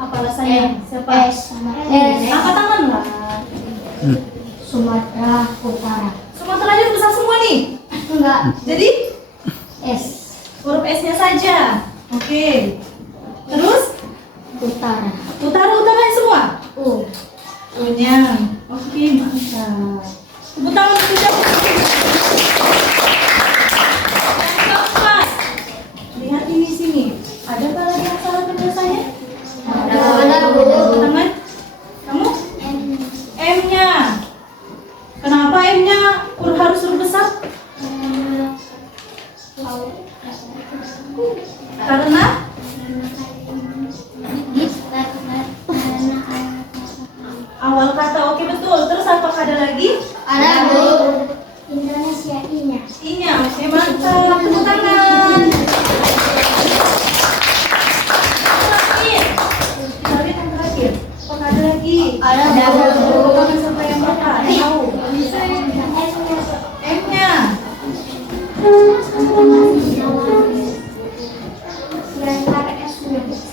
Apa alasannya? Siapa? S. Angkat tangan lah. Sumatera Utara. Sumatera ini besar semua nih. Enggak. Jadi S. huruf S-nya saja. Oke. Terus Utara. utara semua. U. U-nya. Oke, mantap. Tepuk tangan untuk ucap. Yang keempat. Lihat ini sini. Adakah lagi yang salah penulisannya? Ada. Tangan. Kamu? M-nya. Kenapa M-nya harus huruf besar? Karena awal kata. Oke, betul. Terus apakah ada lagi? Ada Bu. Indonesia I-nya. I-nya. Oke, mantap. Tepuk tangan. Terakhir. Kita lihat yang terakhir. Apakah ada lagi? Ada Bu. Tepuk tangan sampai yang berapa? Tahu. M-nya.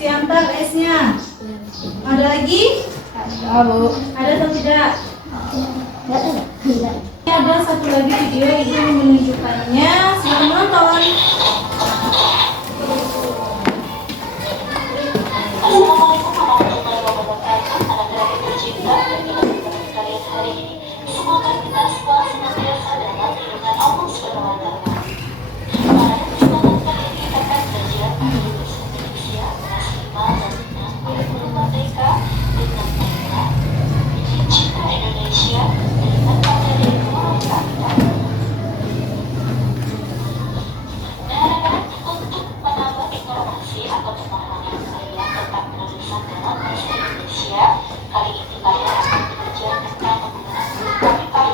Siantar S-nya. Ada lagi? Ada Bu. Ada atau tidak? Enggak. Ada satu lagi video yang menunjukkannya. Selamat menonton. Assalamualaikum warahmatullahi wabarakatuh. Anak-anak tercinta dan teman-teman kalian hari ini, semoga kita semua senantiasa dalam lindungan Allah Subhanahu wa Ta'ala. Pada kesempatan kali ini kita akan belajar bahasa Indonesia kelas 5 dan 6 kurikulum merdeka dengan tema Cinta Indonesia dengan materi huruf kapital. Nah, anak-anak, untuk menambah informasi atau pemahaman kalian tentang penulisan dalam bahasa Indonesia, kali ini kalian akan belajar tentang penggunaan huruf kapital.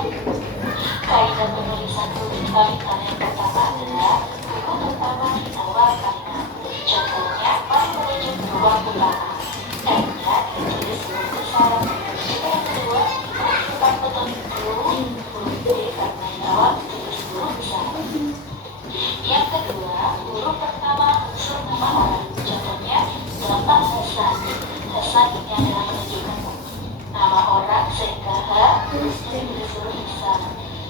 Kaidah penulisan huruf kapital yang pertama adalah huruf pertama di awal kalimat. Contohnya, mari menuju ruang utara. Kaidah ditulis huruf besar. Yang kedua, huruf betul huruf D karena di awal ditulis huruf besar. Yang kedua, huruf pertama unsur nama orang. Contohnya, Bapak Hasan. Hasan ini adalah menunjukkan nama orang sehingga H harusnya ditulis huruf besar.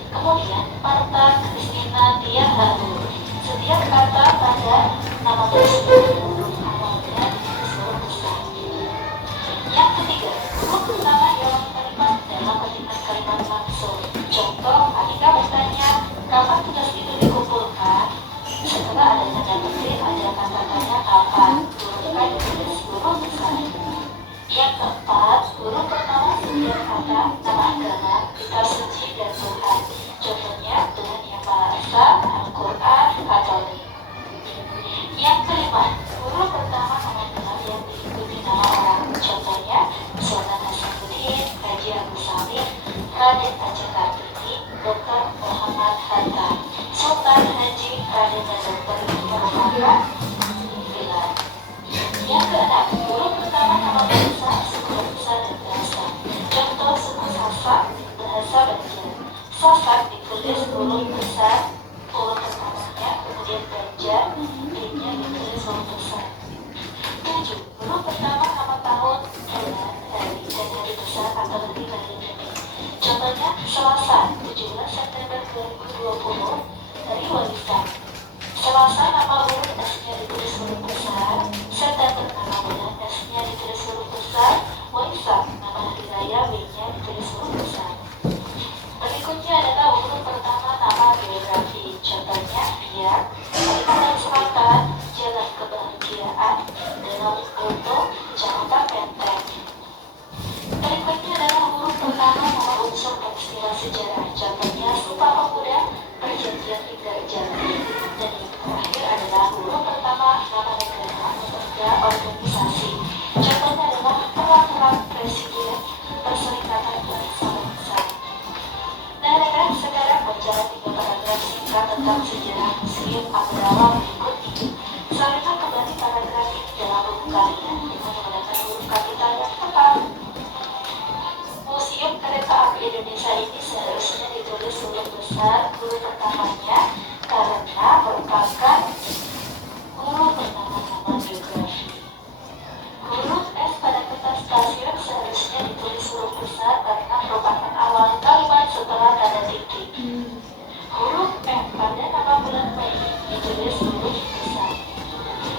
Kemudian, Marta Kristina Dia Haru. Setiap kata pada nama tersebut huruf awalnya ditulis huruf besar. Yang ketiga, huruf pertama dalam kalimat langsung. Contoh, Anika bertanya, kapan tugas itu dikumpulkan? Setelah ada tanda petik, ada kata-katanya kapan. Huruf K ditulis huruf besar. Yang keempat, huruf pertama setiap kata nama agama, kitab suci dan Tuhan. Contohnya Tuhan Yang Maha Esa, Al-Quran, Katolik. Yang kelima, huruf pertama nama gelar yang diikuti nama orang. Contohnya Sultan Hasanuddin, Haji Agus Salim, Raden Ajeng Kartini, Dr. Muhammad Hatta. Sultan Haji, Raden dan Dr. itu merupakan gelar. Yang keenam, huruf pertama nama bangsa, suku bangsa dan bahasa. Contoh suku Sasak, bahasa Banjar. Sasak ditulis huruf besar, huruf pertamanya, kemudian Banjar, D-nya ditulis huruf besar. 7. Huruf pertama nama tahun, bulan, hari, dan hari besar atau lebih dari ini. Contohnya Selasa, 17 September 2020, hari Waisak. Selasa nama urut S-nya ditulis huruf besar, September nama bulan S-nya ditulis huruf besar, Waisak nama hari raya W-nya ditulis huruf besar. Berikutnya adalah huruf pertama nama geografi. Contohnya biak, Kalimantan Selatan, Jalan Kebahagiaan, Danau Koto, Jakarta Penteng. Berikutnya adalah huruf pertama nama unsur dan istilah sejarah. Contohnya Sumpah Pemuda, Perjanjian Indah Jati. Dan yang terakhir adalah huruf pertama nama negara, lembaga, organisasi. Contohnya adalah Perwakilan Presiden, Perserikatan Bangsa-Bangsa. Nah, rekan, sekarang berjalan 3 paragraf singkat tentang sejarah Museum Ambarawa berikut ini. Sampaikan kembali paragraf ini dalam buku kalian dengan menggunakan huruf kapital yang tepat. Museum Kereta Api Indonesia ini seharusnya ditulis huruf besar huruf pertamanya karena merupakan huruf pertama nama geografi. Huruf S pada kertas stasiun seharusnya ditulis huruf besar karena merupakan awal kalimat setelah tanda titik. Huruf M pada nama bulan Mei ditulis huruf besar.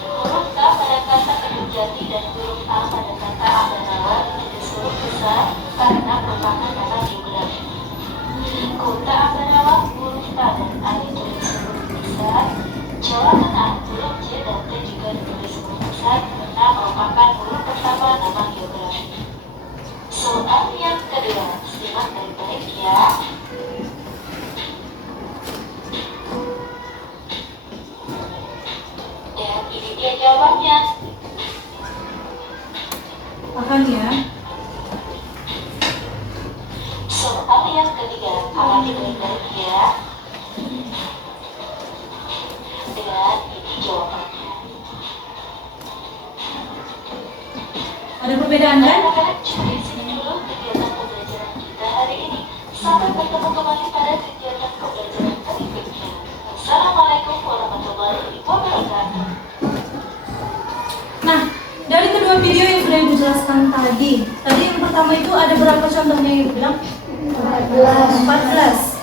Huruf K pada kata Kedung Jati dan huruf A pada kata Ambarawa ditulis huruf besar karena merupakan nama geografi. Kota Ambarawa huruf K dan A ditulis huruf besar. Jawa Tengah huruf J dan T juga ditulis huruf besar karena merupakan huruf pertama nama geografi. Soal yang kedua, simak baik-baik ya. Dan ini dia jawabannya. Paham ya? Soal yang ketiga, amati baik-baik ya. Dan ini jawabannya. Ada perbedaan kan? Anak-anak, cari sini dulu kegiatan pembelajaran kita hari ini. Sampai bertemu kembali pada kegiatan pembelajaran berikutnya. Assalamualaikum warahmatullahi wabarakatuh. Nah, dari kedua video yang sudah Ibu jelaskan tadi yang pertama itu ada berapa contohnya Ibu bilang? 14.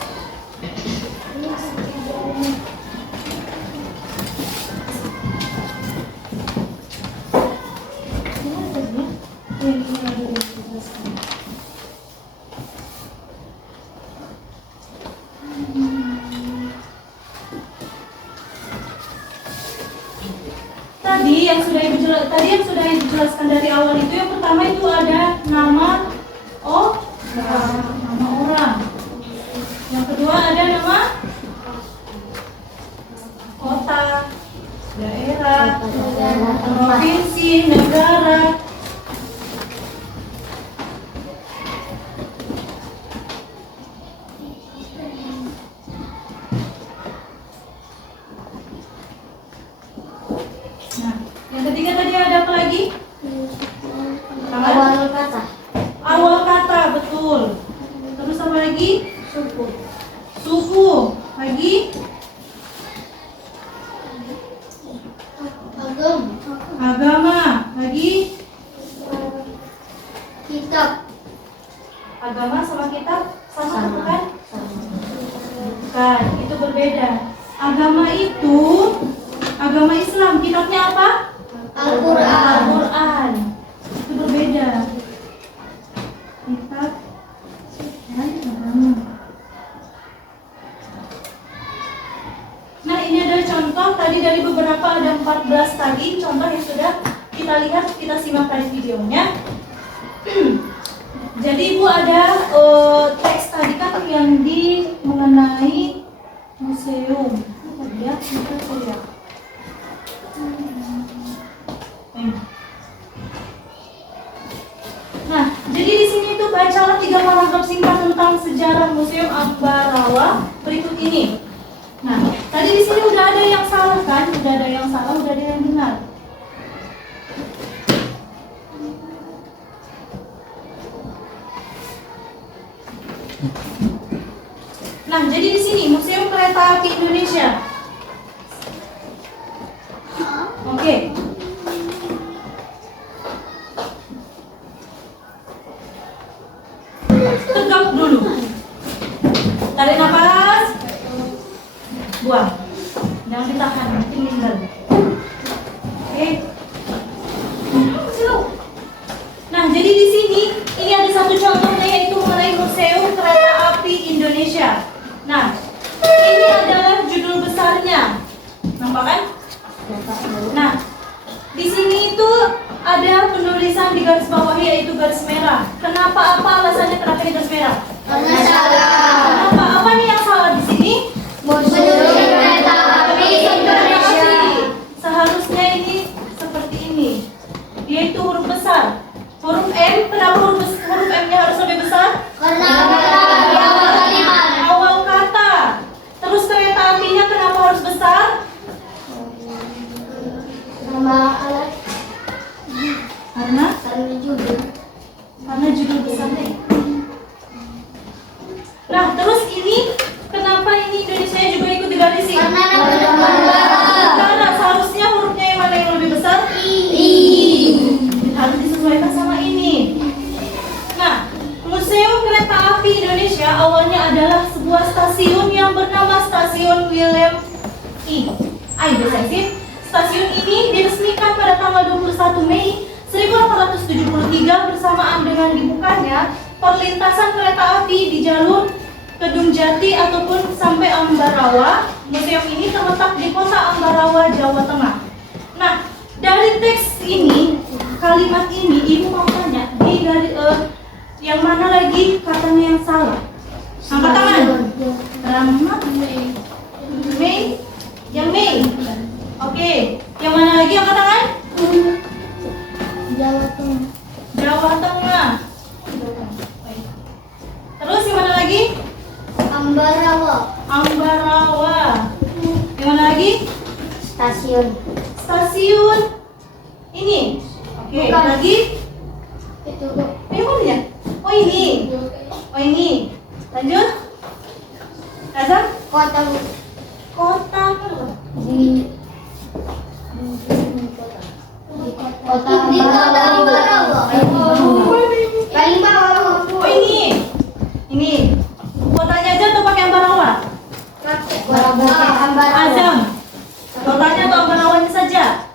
Tadi yang sudah dijelaskan dari awal itu yang pertama itu ada nama orang. Yang kedua ada nama kota, daerah, provinsi, negara. Nah, yang ketiga tadi ada apa lagi? Awal kata. Awal kata, betul. Terus apa lagi? Suku. Suku. Lagi? Agama. Lagi? Kitab. Agama sama kitab sama bukan? Bukan, itu berbeda. Agama itu agama Islam, kitabnya apa? Al-Quran. Al-Quran. Itu berbeda. Kitab dan agama. Nah, ini adalah contoh tadi dari beberapa, ada 14 tadi contoh yang sudah kita lihat, kita simak tadi videonya. jadi Ibu ada teks tadi kan yang mengenai museum. Tadi ya, ya. Nah, jadi di sini tuh bacalah 3 paragraf singkat tentang sejarah Museum Ambarawa berikut ini. Nah, tadi di sini udah ada yang salah kan? Udah ada yang salah, udah ada yang benar. Nah, jadi di sini Museum Kereta Api Indonesia. Oke. Tegak dulu. Tarik nafas. Buang. Jangan ditahan, nanti meninggal. Oke. Nah, jadi di sini ini ada satu contohnya yaitu mengenai Museum Kereta Api Indonesia. Nah, ini adalah judul besarnya. Nampak kan? Nah, di sini itu ada penulisan di garis bawah yaitu garis merah. Kenapa? Apa alasannya kenapa di garis merah? Karena salah. Kenapa? Apa nih yang salah di sini? Museum Kereta Api Indonesia. Seharusnya ini seperti ini. Yaitu huruf besar. Huruf M, kenapa huruf M-nya harus lebih besar? Karena di awal kalimat. Awal kata. Terus kereta apinya kenapa harus besar? Nama alat. Karena Judul. judul besarnya. Nah, terus ini kenapa ini Indonesia juga ikut digarisi? Karena nama Karena seharusnya hurufnya yang mana yang lebih besar? I. Harus disesuaikan sama ini. Nah, Museum Kereta Api Indonesia awalnya adalah sebuah stasiun yang bernama Stasiun William I. Stasiun ini diresmikan pada tanggal 21 Mei 1873 bersamaan dengan dibukanya perlintasan kereta api di jalur Kedung Jati ataupun sampai Ambarawa. Museum ini terletak di kota Ambarawa, Jawa Tengah. Nah, dari teks ini, kalimat ini, Ibu mau tanya, yang mana lagi katanya yang salah? Angkat tangan. Rahmat Mei. Yang Mei. Oke. Yang mana lagi angkat tangan? Jawa Tengah. Jawa Tengah. Terus yang mana lagi? Ambarawa. Ambarawa. Yang mana lagi? Stasiun. Stasiun ini. Oke, Bukan. lagi? Itu Ini mana ya? Oh ini. Oh ini. Lanjut. Azam? kota Kota. di kota Ambarawa. Oh ini. Ini. Kotanya aja atau pakai Ambarawa? Azam. Kotanya atau Ambarawanya saja?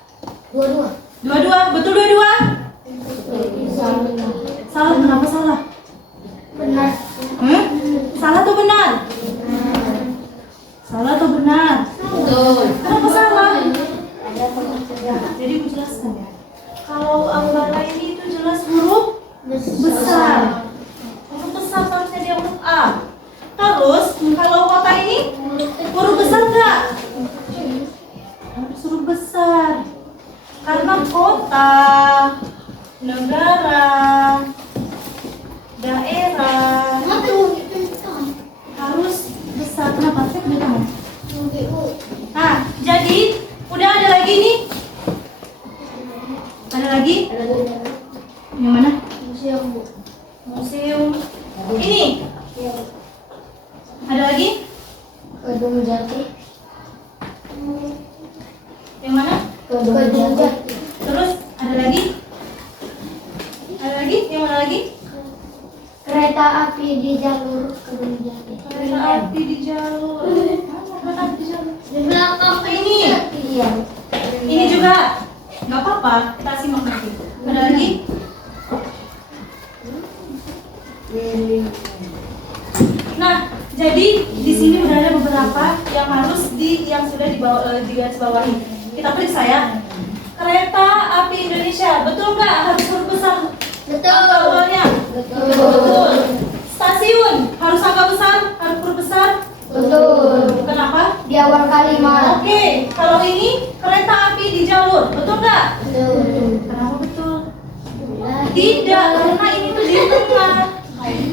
Dua-dua. Dua-dua. Betul dua-dua? Salah, kenapa salah? Benar. Salah atau benar? Salah atau benar? Kenapa salah? Jadi aku jelaskan ya. Kalau Ambara ini itu jelas huruf besar. Huruf besar harusnya dia huruf A. Terus kalau kota ini huruf besar enggak? Harus huruf besar. Karena kota, negara, daerah harus besar. Kenapa? Saya punya tangan. Nah, jadi udah ada lagi nih. Ada lagi? Yang mana? Museum. Ini. Ada lagi? Kedung Jati. Yang mana? Kedung Jati. Terus ada lagi? Ada lagi? Yang mana lagi? Kereta api di jalur Kedung Jati. Kereta api di jalur. Kereta api di jalur. Di belakang Ini. Iya. Ini juga. Nggak apa-apa. Kita simak nanti. Ada lagi? Nah, jadi di sini udah ada beberapa yang harus yang sudah di garis bawahi. Kita periksa ya. Kereta api Indonesia, betul nggak harus huruf besar? Betul. Awalnya. Betul. awal kalimat. Oke, kalau ini kereta api di jalur, betul nggak? Betul. Kenapa betul? Tidak, karena ini tuh di tengah.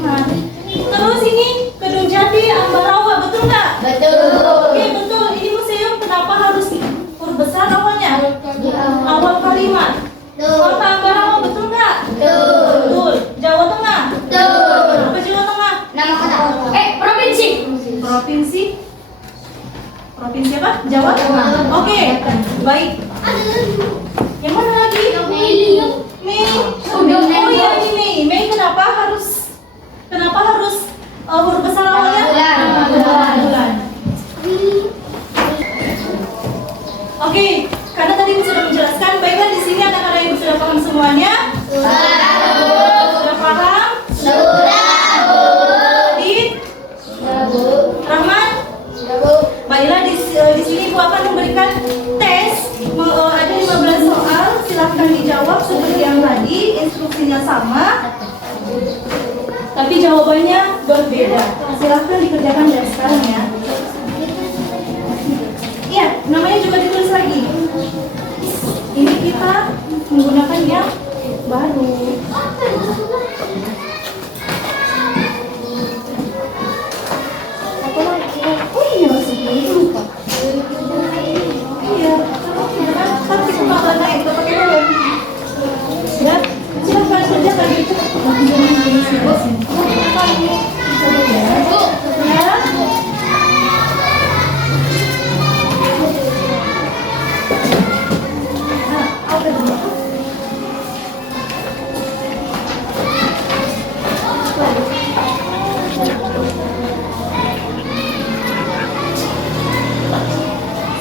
Nah, terus ini Gedung Jati Ambarawa, betul nggak? Betul. Oke, betul. Ini museum kenapa harus huruf besar awalnya? Di Awal kalimat. Betul. Kota Ambarawa, betul nggak? Betul. Betul. Jawa Tengah. Betul. Kenapa Jawa Tengah? Nama kota. Provinsi. Provinsi. Provinsi apa? Jawa Tengah. Oke, baik. Yang mana lagi? Mei. Oh ya, ini Mei. Mei kenapa harus huruf besar awalnya? Bulan. Oke, karena tadi Ibu sudah menjelaskan, baiklah di sini anak-anak Ibu sudah paham semuanya? Sudah paham? Adit? Rahman? Baiklah di sini Ibu akan memberikan tes. Ada 15 soal, silahkan dijawab seperti yang tadi, instruksinya sama. Tapi jawabannya berbeda. Silahkan dikerjakan dari sekarang ya. Iya, namanya juga ditulis lagi. Ini kita menggunakan yang baru. Apa lagi? Oh iya, maksudnya itu lupa. Iya, kan kita bakal naik ke pakai helm. Ya, silahkan kerjakan gitu.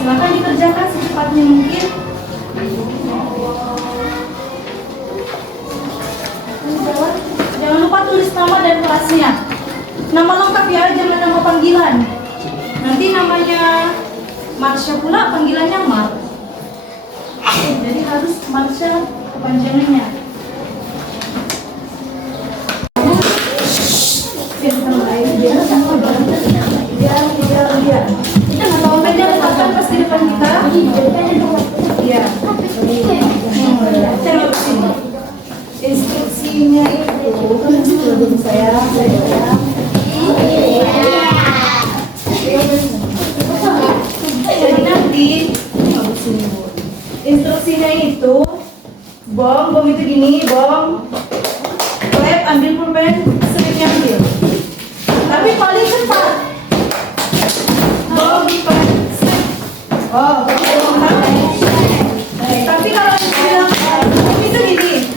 Silakan dikerjakan secepatnya mungkin. Jangan lupa tulis nama dan kelasnya. Nama lengkap ya, jangan nama panggilan. Nanti namanya Marsha pula, panggilannya Mar. Jadi harus Marsha kepanjangannya. Biar. Kita nggak tahu meja letakkan pas di depan kita. Iya. Coba sini. Instruksinya itu saya. Jadi nanti instruksinya itu bom itu gini, bom. Web ambil pulpen, slipnya ambil. Tapi paling cepat. Bom slip. Oh, tapi kalau bilang itu gini.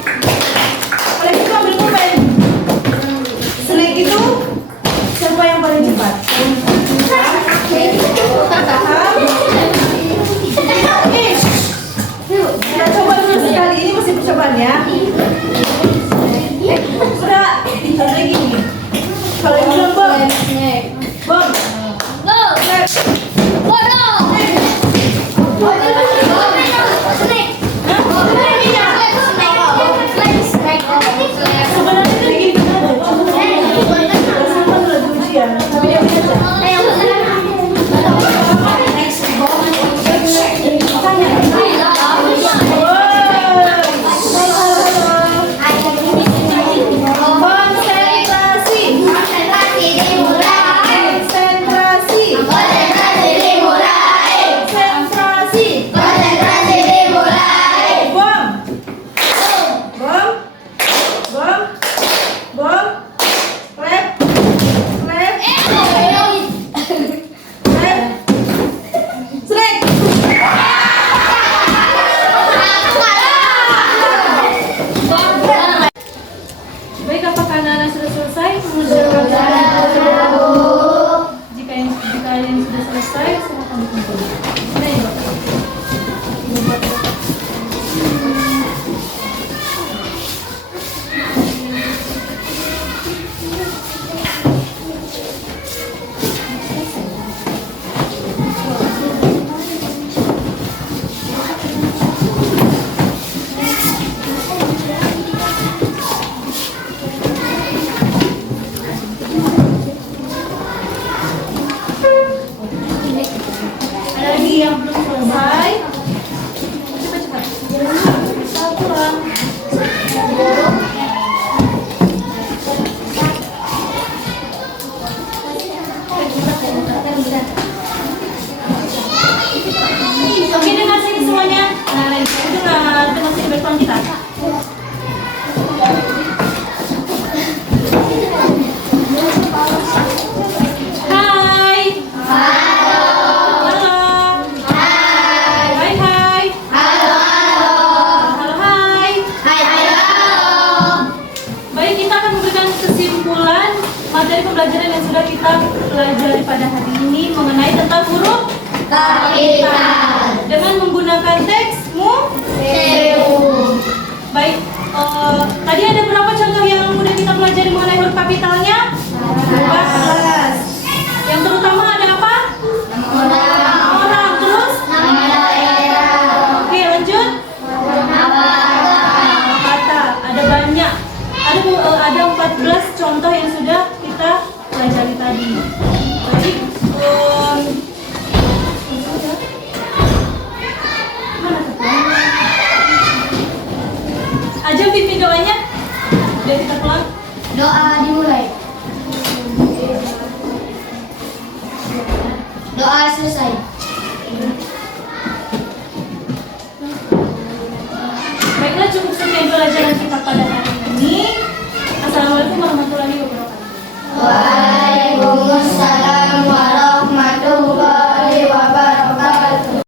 Kalau itu ambil pulpen. Snack itu siapa yang paling cepat? Kita coba dulu sekali, ini masih percobaan ya. Sudah, ada gini. Kalau yang bilang bom, sebenarnya itu gini benar. Sama lagi ujian, tapi dia biasa. Baik, apakah anak-anak sudah selesai mengerjakan jika kalian sudah selesai, silakan dikumpul. Mana ya, Pak? kita akan memberikan kesimpulan materi pembelajaran yang sudah kita pelajari pada hari ini mengenai tentang huruf kapital dengan menggunakan teks Museu. Baik, tadi ada berapa contoh yang sudah kita pelajari mengenai huruf kapitalnya? 14. Yang terutama ada apa? Orang, terus? Oke, lanjut. Kata, ada banyak. Ada 14 contoh yang sudah kita pelajari tadi. Baik, mana tuh? Ajeng pimpin doanya. Udah kita pulang. Doa dimulai. Doa selesai. Baiklah, cukup sekian pelajaran kita pada hari ini. Assalamualaikum warahmatullahi wabarakatuh. Waalaikumsalam warahmatullahi